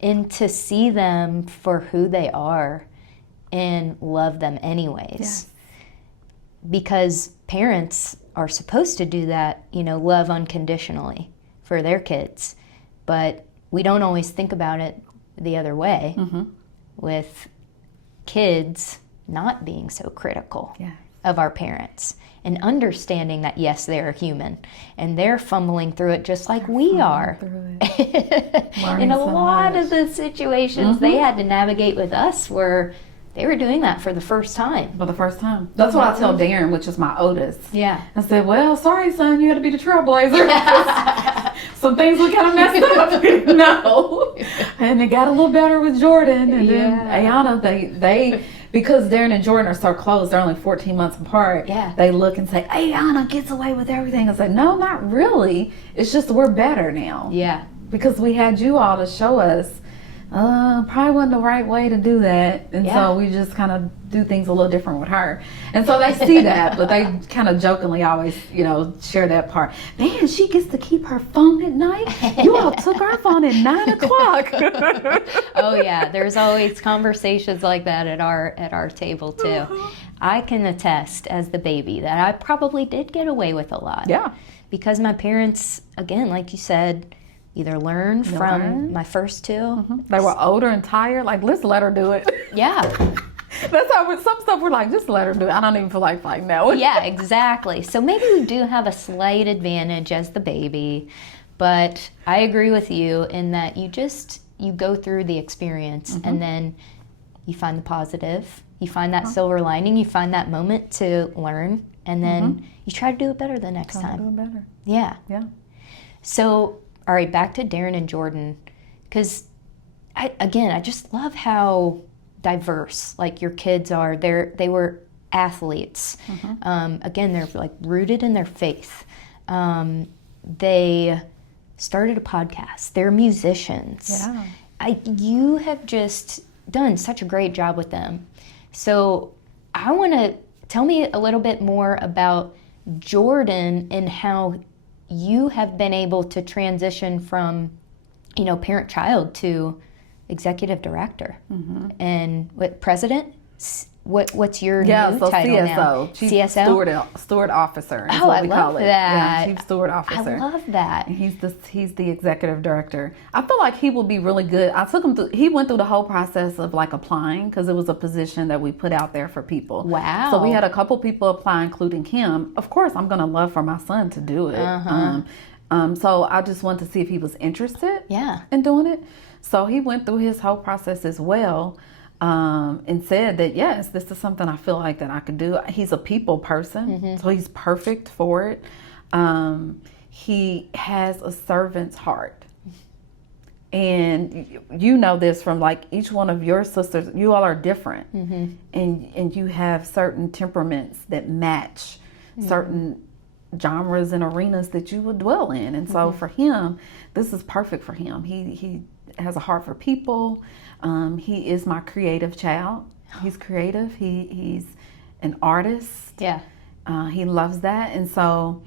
and to see them for who they are and love them anyways. Yes. Because parents are supposed to do that, love unconditionally for their kids, but we don't always think about it the other way. With kids not being so critical of our parents and understanding that, yes, they're human and they're fumbling through it just like we are. In a lot of the situations they had to navigate with us were they were doing that for the first time. For the first time. That's what I tell Darren, which is my oldest. Yeah. I said, well, sorry, son, you had to be the trailblazer. Some things were kind of messed up. No. And it got a little better with Jordan. And then Ayana, they because Darren and Jordan are so close, they're only 14 months apart. Yeah. They look and say, Ayana gets away with everything. I said, no, not really. It's just we're better now. Yeah. Because we had you all to show us probably wasn't the right way to do that. And so we just kind of do things a little different with her. And so they see that, but they kind of jokingly always, share that part. Man, she gets to keep her phone at night. You all took our phone at 9 o'clock. Oh yeah, there's always conversations like that at our table too. I can attest as the baby that I probably did get away with a lot. Yeah. Because my parents, again, like you said, either learn from my first two. They were older and tired. Like, let's let her do it. Yeah. That's how with some stuff we're like, just let her do it. I don't even feel like fighting now. Yeah, exactly. So maybe we do have a slight advantage as the baby, but I agree with you in that you go through the experience and then you find the positive, you find that silver lining, you find that moment to learn, and then you try to do it better the next time. Do it better. Yeah. Yeah. So, all right, back to Darren and Jordan, because I just love how diverse like your kids are. They were athletes. Again, they're like rooted in their faith. They started a podcast. They're musicians. Yeah. You have just done such a great job with them. So I want to tell me a little bit more about Jordan and how you have been able to transition from, parent-child to executive director and president. What's your new title CSO, now? Chief CSO? Steward Officer. Is Oh, what I we love call it. that. Yeah, Chief Steward Officer. I love that. And he's the executive director. I feel like he would be really good. I took him through. He went through the whole process of like applying because it was a position that we put out there for people. Wow. So we had a couple people apply, including him. Of course, I'm gonna love for my son to do it. So I just wanted to see if he was interested. In doing it. So he went through his whole process as well. And said that, yes, this is something I feel like that I could do. He's a people person, so he's perfect for it. He has a servant's heart. And you know this from like each one of your sisters, you all are different. And you have certain temperaments that match certain genres and arenas that you would dwell in. And so for him, this is perfect for him. He has a heart for people. He is my creative child. He's creative. He's an artist. Yeah. He loves that, and so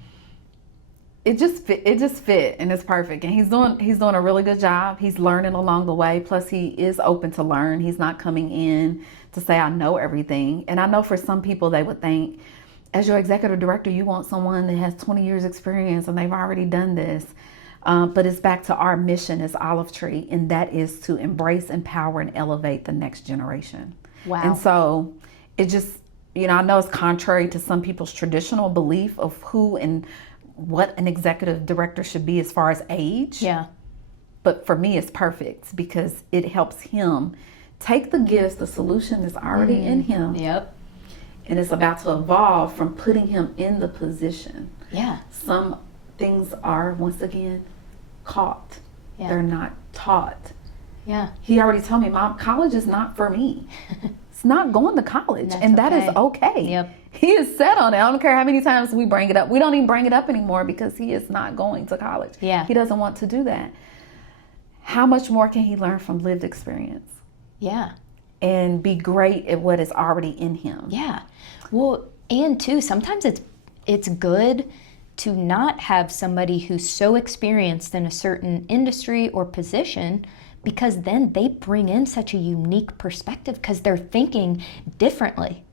it just fit, and it's perfect. And he's doing a really good job. He's learning along the way. Plus, he is open to learn. He's not coming in to say I know everything. And I know for some people they would think, as your executive director, you want someone that has 20 years experience and they've already done this. But it's back to our mission as Olive Tree, and that is to embrace, empower, and elevate the next generation. Wow. And so it just, I know it's contrary to some people's traditional belief of who and what an executive director should be as far as age. Yeah. But for me, it's perfect because it helps him take the gifts, the solution is already in him. Yep. And it's about to evolve from putting him in the position. Yeah. Some things are, once again, caught. Yeah. They're not taught. Yeah. He already told me, Mom, college is not for me. It's not going to college. And that is okay. Yep. He is set on it. I don't care how many times we bring it up. We don't even bring it up anymore because he is not going to college. Yeah. He doesn't want to do that. How much more can he learn from lived experience? Yeah. And be great at what is already in him. Yeah. Well, and too, sometimes it's good to not have somebody who's so experienced in a certain industry or position, because then they bring in such a unique perspective because they're thinking differently.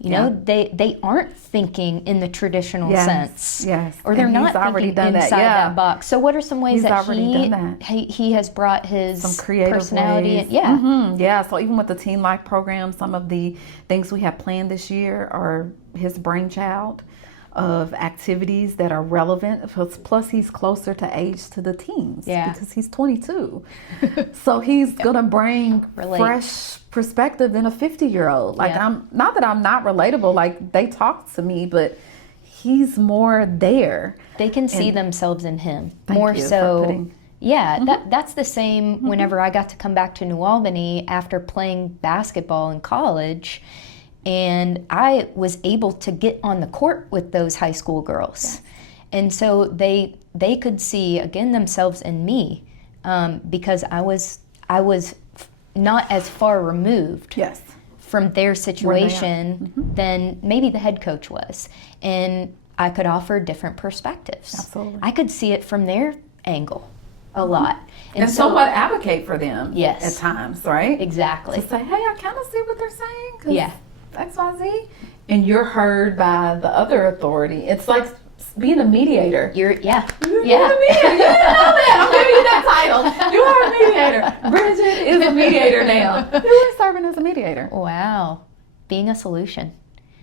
You know, they aren't thinking in the traditional sense. Yes. Or they're not thinking inside that box. So what are some ways he has brought his some creative personality ways. in? Yeah, so even with the Teen Life program, some of the things we have planned this year are his brainchild of activities that are relevant. Plus he's closer to age to the teens because he's 22. So he's gonna bring fresh perspective than a 50-year-old. Like I'm not that I'm not relatable, like they talk to me, but he's more there. They can see themselves in him more so. That's the same whenever I got to come back to New Albany after playing basketball in college. And I was able to get on the court with those high school girls. And so they could see, again, themselves in me because I was not as far removed from their situation than maybe the head coach was. And I could offer different perspectives. Absolutely. I could see it from their angle a lot. And somewhat advocate for them at times, right? Exactly. To say, hey, I kind of see what they're saying. XYZ, and you're heard by the other authority. It's like being a mediator. You're a mediator. I'm giving you that title. You are a mediator. Brigid is a mediator now. You are serving as a mediator. Wow. Being a solution.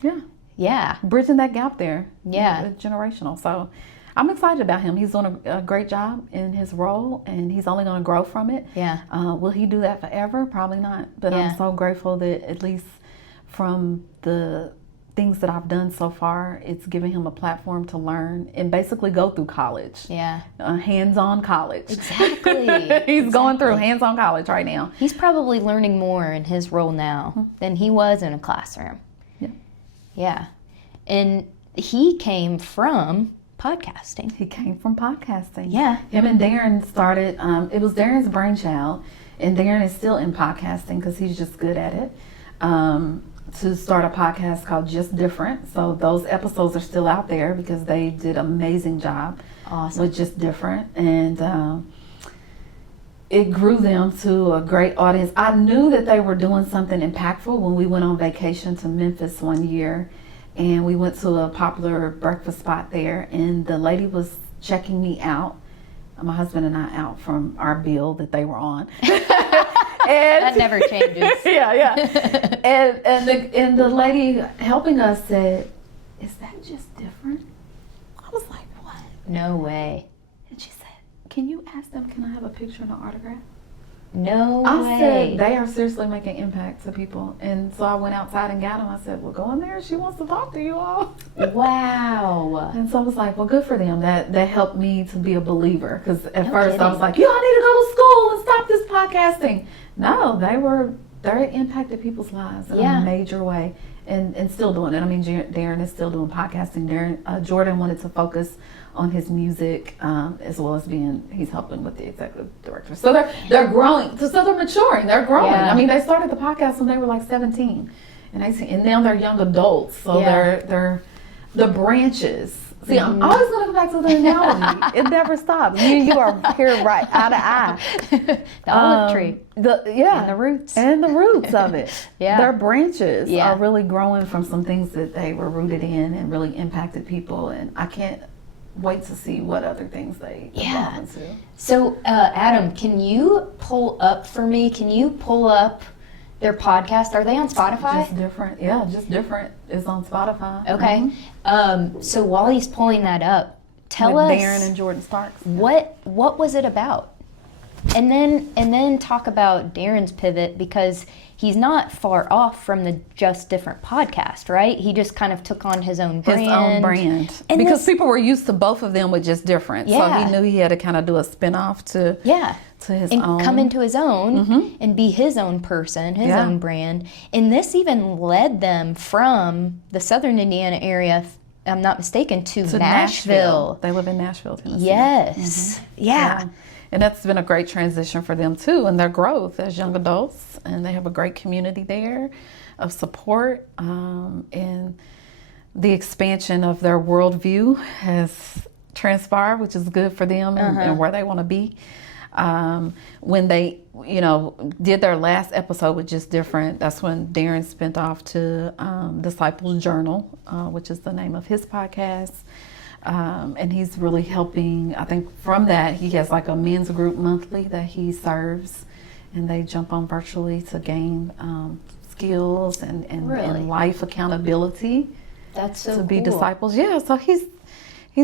Yeah. Yeah. Bridging that gap there. Yeah. Generational. So I'm excited about him. He's doing a great job in his role, and he's only going to grow from it. Yeah. Will he do that forever? Probably not. But I'm so grateful that at least from the things that I've done so far, it's giving him a platform to learn and basically go through college. Yeah. Hands-on college. Exactly. He's going through hands-on college right now. He's probably learning more in his role now than he was in a classroom. Yeah. Yeah. And he came from podcasting. He came from podcasting. Yeah. Him and Darren started, it was Darren's brainchild, and Darren is still in podcasting because he's just good at it. To start a podcast called Just Different. So those episodes are still out there because they did an amazing job with Just Different. And it grew them to a great audience. I knew that they were doing something impactful when we went on vacation to Memphis one year. And we went to a popular breakfast spot there. And the lady was checking me out, my husband and I, out from our bill that they were on. And that never changes. Yeah. and the lady helping us said, "Is that just different?" I was like, "What?" No way. And she said, "Can you ask them, can I have a picture and an autograph?" No I way. said, they are seriously making impact to people. And so I went outside and got them. I said, "Well, go in there. She wants to talk to you all." Wow. And so I was like, well, good for them. That helped me to be a believer. Because at No first I was kidding. like, you all need to go to school and stop this podcasting. No, they impacted people's lives in a major way. And still doing it. I mean, Darren is still doing podcasting. Jordan wanted to focus on his music as well as he's helping with the executive director. So they're growing. So they're maturing. They're growing. Yeah. I mean, they started the podcast when they were like 17 and 18, and now they're young adults. So they're the branches. See, I'm always going to come back to the analogy. It never stops. You are here right eye to eye. The olive tree. And the roots. And the roots of it. Yeah. Their branches are really growing from some things that they were rooted in and really impacted people. And I can't wait to see what other things they evolve into. So, Adam, can you pull up for me? Can you pull up their podcast? Are they on Spotify? Just Different. Yeah, Just Different is on Spotify. Okay. So while he's pulling that up, tell us Darren and Jordan Starks. What was it about? And then talk about Darren's pivot, because he's not far off from the Just Different podcast, right? He just kind of took on his own brand. His own brand. And because people were used to both of them with Just Different. Yeah. So he knew he had to kind of do a spinoff to his and own. come into his own and be his own person, his own brand. And this even led them from the southern Indiana area, if I'm not mistaken, to Nashville. They live in Nashville, Tennessee. Yes. Yeah. And that's been a great transition for them too, and their growth as young adults. And they have a great community there of support. And the expansion of their worldview has transpired, which is good for them and where they want to be. When they, did their last episode with Just Different, that's when Darren spent off to Disciples Journal, which is the name of his podcast. And he's really helping. I think from that, he has like a men's group monthly that he serves, and they jump on virtually to gain skills and life accountability. That's so to be cool. disciples. Yeah, so he's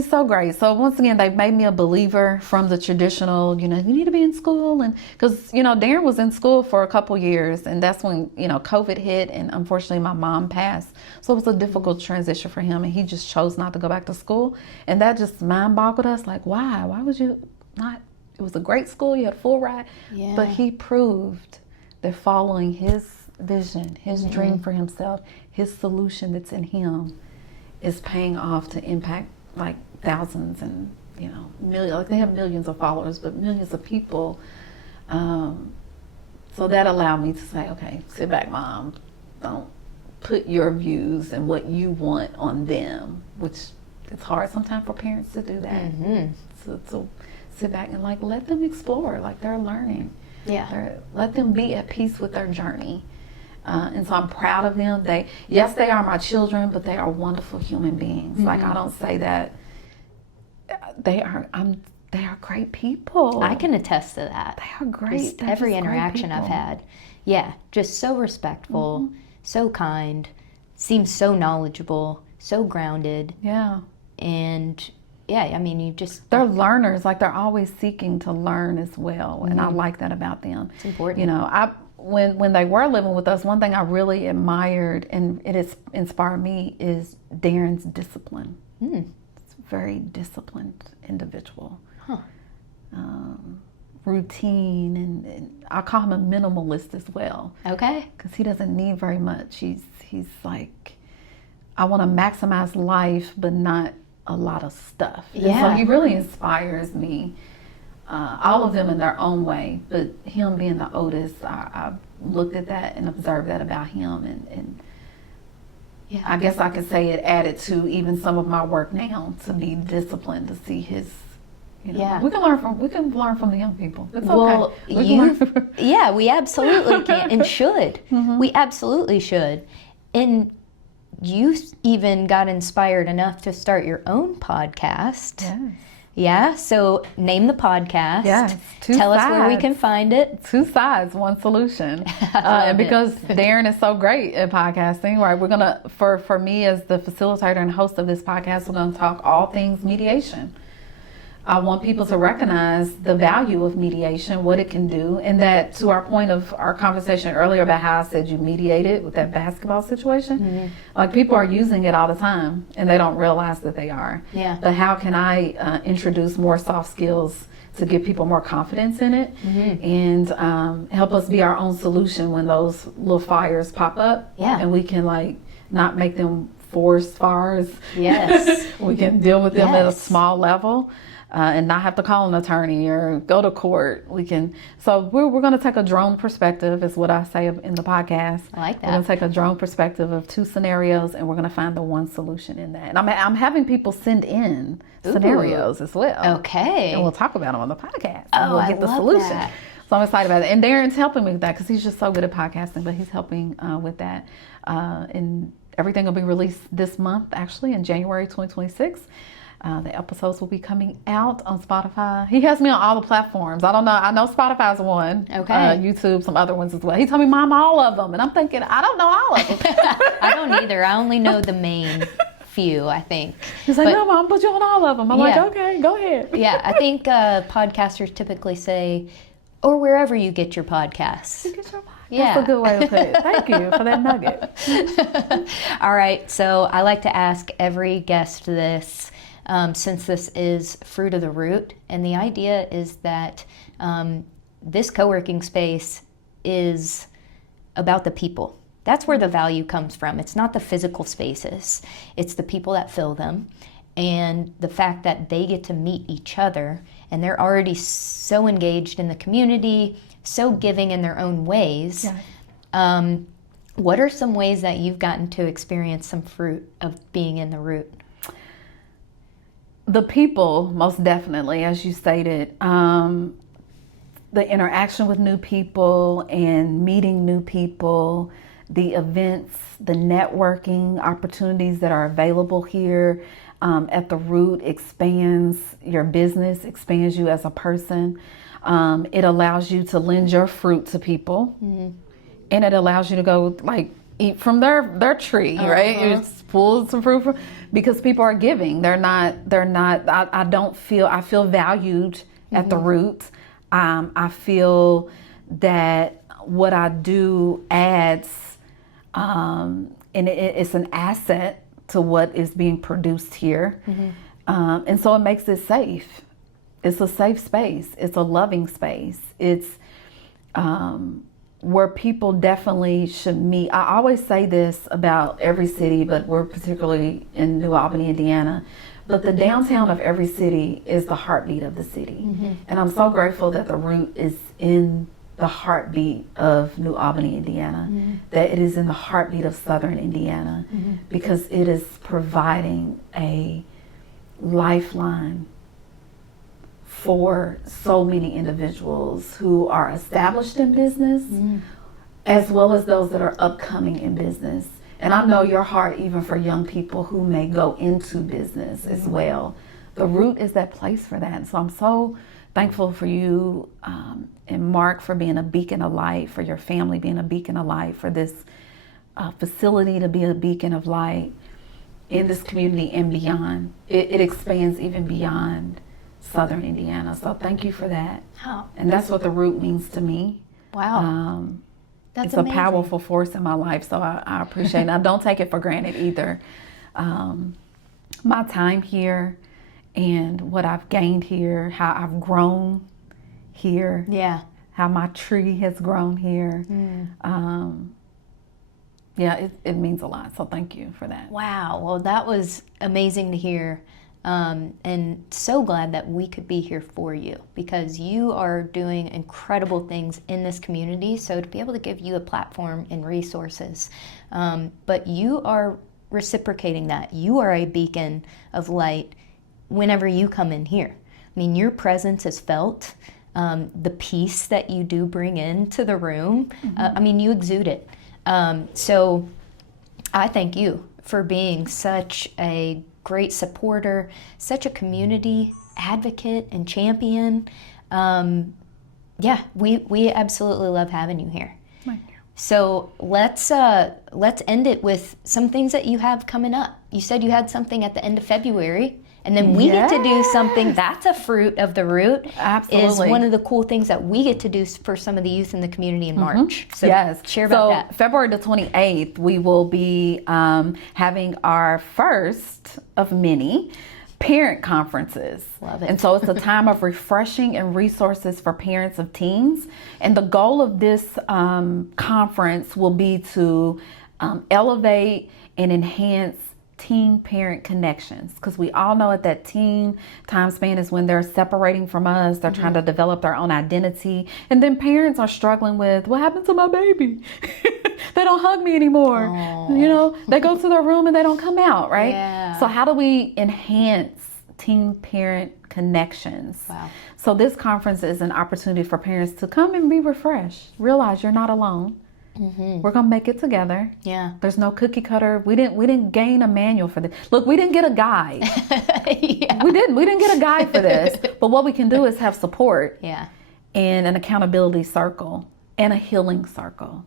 so great. So once again, they've made me a believer from the traditional, you need to be in school. And because, Darren was in school for a couple years, and that's when, COVID hit, and unfortunately my mom passed. So it was a difficult transition for him, and he just chose not to go back to school. And that just mind boggled us, like, why? Why would you not? It was a great school, you had full ride. Yeah. But he proved that following his vision, his dream for himself, his solution that's in him is paying off to impact like thousands and millions. Like they have millions of followers, but millions of people. So that allowed me to say, okay, sit back, Mom. Don't put your views and what you want on them, which it's hard sometimes for parents to do that. So sit back and let them explore, like they're learning. Yeah. Let them be at peace with their journey. And so I'm proud of them. They are my children, but they are wonderful human beings. Like I don't say that they are great people. I can attest to that. They are great. Just every interaction I've had. Yeah, just so respectful, so kind, seems so knowledgeable, so grounded. Yeah. And yeah, I mean, they're learners. Like, they're always seeking to learn as well. And I like that about them. It's important. You know, when they were living with us, one thing I really admired, and it has inspired me, is Darren's discipline. It's a very disciplined individual. Huh. Routine, and I call him a minimalist as well. Okay. Because he doesn't need very much. He's like, I want to maximize life, but not a lot of stuff. Yeah. And so he really inspires me. All of them in their own way, but him being the oldest, I looked at that and observed that about him, and yeah, I guess I could say it added to even some of my work now, to be disciplined, to see his. You know, yeah, we can learn from the young people. It's well, okay. Yeah, we absolutely can and should. We absolutely should. And you even got inspired enough to start your own podcast. Yes. Yeah, so name the podcast. Yes, Tell us where we can find it. 2 sides, 1 solution. And because Darren is so great at podcasting, right, we're going to, for me as the facilitator and host of this podcast, we're going to talk all things mediation. I want people to recognize the value of mediation, what it can do, and that, to our point of our conversation earlier about how I said you mediated with that basketball situation, like, people are using it all the time and they don't realize that they are. Yeah. But how can I introduce more soft skills to give people more confidence in it, and help us be our own solution when those little fires pop up, and we can, like, not make them forest fires. Yes. We can deal with them at a small level. And not have to call an attorney or go to court. So we're going to take a drone perspective, is what I say in the podcast. I like that. We're going to take a drone perspective of 2 scenarios, and we're going to find the one solution in that. And I'm having people send in scenarios as well. Okay. And we'll talk about them on the podcast. Oh, we'll get the solution. That. So I'm excited about it. And Darren's helping me with that, because he's just so good at podcasting, but he's helping with that. And everything will be released this month, actually, in January 2026. The episodes will be coming out on Spotify. He has me on all the platforms. I don't know. I know Spotify's one. Okay. YouTube, some other ones as well. He told me, Mom, all of them. And I'm thinking, I don't know all of them. I don't either. I only know the main few, I think. He's like, no, Mom, put you on all of them. I'm like, okay, go ahead. Yeah, I think podcasters typically say, or wherever you get your podcasts. You get your podcast. Yeah. That's a good way to put it. Thank you for that nugget. All right. So I like to ask every guest this. Since this is Fruit of the Root, and the idea is that this co-working space is about the people. That's where the value comes from. It's not the physical spaces. It's the people that fill them, and the fact that they get to meet each other, and they're already so engaged in the community, so giving in their own ways. Yeah. What are some ways that you've gotten to experience some fruit of being in the Root? The people, most definitely, as you stated, the interaction with new people and meeting new people, the events, the networking opportunities that are available here at the Root expands your business, expands you as a person. It allows you to lend your fruit to people, and it allows you to go, like, eat from their tree, right? You pull some fruit from, because people are giving. I feel valued at the Root. I feel that what I do adds, and it's an asset to what is being produced here. And so it makes it safe. It's a safe space. It's a loving space. It's where people definitely should meet. I always say this about every city, but we're particularly in New Albany, Indiana. But the downtown of every city is the heartbeat of the city. And I'm so grateful that the Root is in the heartbeat of New Albany, Indiana, that it is in the heartbeat of Southern Indiana, because it is providing a lifeline for so many individuals who are established in business, as well as those that are upcoming in business. And I know your heart even for young people who may go into business as well. the root is that place for that. And so I'm so thankful for you and Mark for being a beacon of light, for your family being a beacon of light, for this facility to be a beacon of light in this community and beyond. It expands even beyond Southern Indiana. So thank you for that. Oh, And that's what the root means to me. wow. That's It's amazing. a powerful force in my life, so I appreciate it. I don't take it for granted either. My time here and what I've gained here, how I've grown here, Yeah. how my tree has grown here. Yeah, it means a lot. So thank you for that. Wow. Well, that was amazing to hear. And so glad that we could be here for you, because you are doing incredible things in this community. So to be able to give you a platform and resources, but you are reciprocating that. You are a beacon of light whenever you come in here. I mean, your presence is felt. The peace that you do bring into the room, I mean, you exude it. So I thank you for being such a great supporter, such a community advocate and champion. Yeah, we absolutely love having you here. Thank you. So let's end it with some things that you have coming up. You said you had something at the end of February, and then we get to do something that's a fruit of the root. Absolutely. Is one of the cool things that we get to do for some of the youth in the community in March. So Yes. share about so that. February the 28th, we will be having our first of many parent conferences. Love it. And so it's a time of refreshing and resources for parents of teens. And the goal of this conference will be to elevate and enhance teen-parent connections, because we all know at that teen time span is when they're separating from us, they're trying to develop their own identity, and then parents are struggling with, what happened to my baby? They don't hug me anymore. You know, they go to their room and they don't come out, right? Yeah. So how do we enhance teen-parent connections? Wow. So this conference is an opportunity for parents to come and be refreshed, realize you're not alone. We're gonna make it together. Yeah. There's no cookie cutter. We didn't gain a manual for this. Look, we didn't get a guide. Yeah. We didn't get a guide for this. But what we can do is have support Yeah. and an accountability circle and a healing circle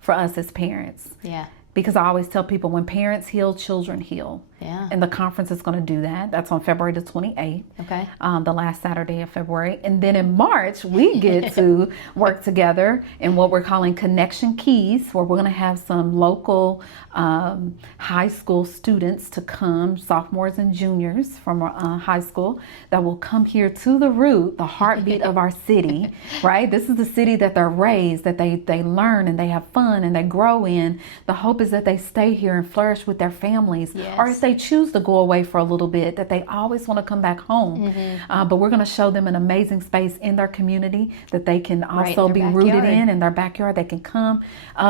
for us as parents. Yeah. Because I always tell people, when parents heal, children heal. Yeah. And the conference is going to do that. That's on February the 28th. Okay. The last Saturday of February. And then in March, we get to work together in what we're calling Connection Keys, where we're going to have some local high school students to come, sophomores and juniors from high school, that will come here to the root, the heartbeat of our city, right? This is the city that they're raised, that they learn and they have fun and they grow in. The hope is that they stay here and flourish with their families. Yes. Or if they choose to go away for a little bit, that they always want to come back home. But we're going to show them an amazing space in their community that they can also in be their rooted backyard. in their backyard. They can come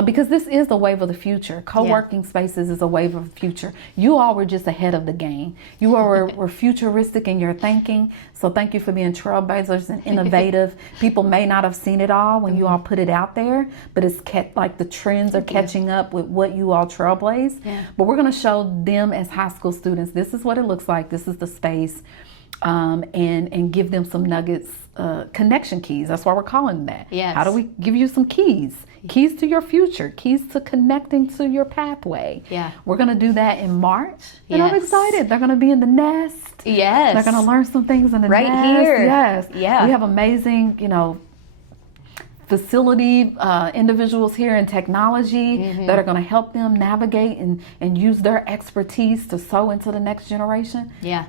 because this is the wave of the future. Co-working spaces is a wave of the future. You all were just ahead of the game. You all were futuristic in your thinking. So thank you for being trailblazers and innovative. People may not have seen it all when you all put it out there, but it's like the trends are catching up with what you all trailblaze. Yeah. But we're going to show them as high school students, this is what it looks like. This is the space, and give them some nuggets, connection keys. That's why we're calling that. Yes. How do we give you some keys? Keys to your future, keys to connecting to your pathway. Yeah. We're going to do that in March. And I'm Yes. excited. They're going to be in the nest. Yes. They're going to learn some things in the Right nest. here. Yes. Yeah. We have amazing, facility individuals here in technology that are going to help them navigate and use their expertise to sow into the next generation. Yeah.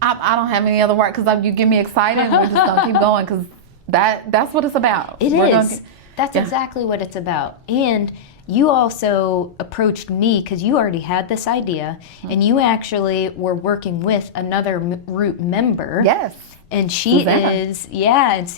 I don't have any other word, because you get me excited. We're just going to keep going, because that's what it's about. It We're is. That's exactly what it's about. And you also approached me because you already had this idea, and you actually were working with another Root member. Yes. And she Susanna. and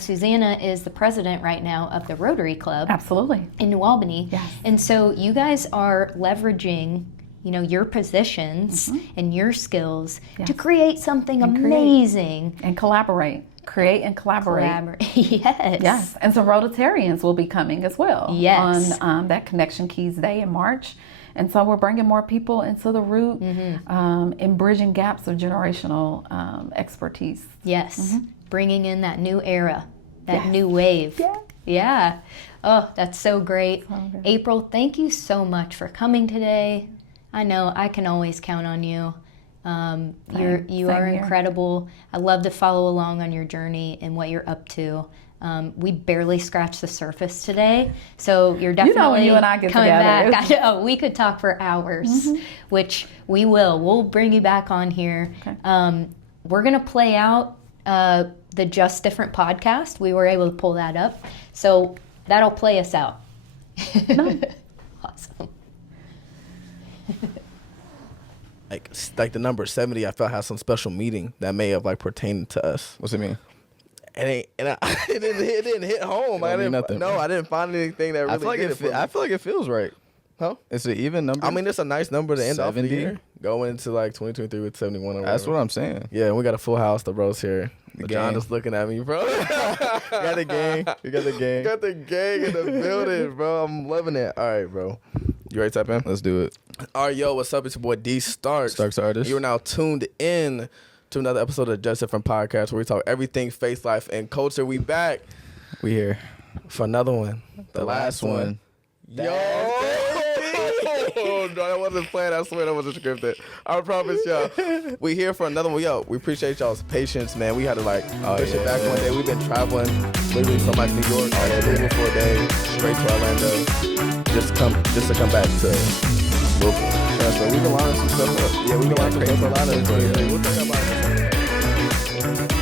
Susanna is the president right now of the Rotary Club Absolutely. in New Albany. Yes. And so you guys are leveraging, your positions and your skills to create something amazing. And collaborate. Create and collaborate. Yes. Yes. And some Rotarians will be coming as well. Yes. On that Connection Keys Day in March. And so we're bringing more people into the root and bridging gaps of generational expertise. Yes. Bringing in that new era, that new wave. Yeah. Oh, that's so great. April, thank you so much for coming today. I know I can always count on you. You are incredible. I love to follow along on your journey and what you're up to. We barely scratched the surface today, so you're definitely when you and I get coming together. back. I know, we could talk for hours, which we will. We'll bring you back on here. Okay. We're gonna play out the Just Different podcast. We were able to pull that up, so that'll play us out. Awesome. Like the number 70, I felt had some special meaning that may have like pertained to us. What's it mean? It didn't hit home. I didn't nothing. No, I didn't find anything that really I feel like did it for me. I feel like it feels right. Huh? It's an even number. I mean, it's a nice number to end off the 70? year. Going into like 2023 with 71 or That's whatever. what I'm saying. Yeah, and we got a full house. The bros here. The John gang. just looking at me, bro. Got the gang. We got the gang. Got the gang in the building, bro. I'm loving it. All right, bro. You ready to tap in? Let's do it. All right, yo, what's up? It's your boy D Starks. Starks Artist. You are now tuned in to another episode of Just Different Podcast, where we talk everything faith, life, and culture. We back We here. for another one. The last one. Yo! No, that wasn't planned. I swear that wasn't scripted. I promise y'all. We here for another one. Yo, we appreciate y'all's patience, man. We had to push it back one day. We've been traveling literally from New York, leaving for a day, straight to Orlando, just to come back to Louisville. Yeah, so we've been lining some stuff up. Yeah, we've been lining some stuff up. We'll talk about it.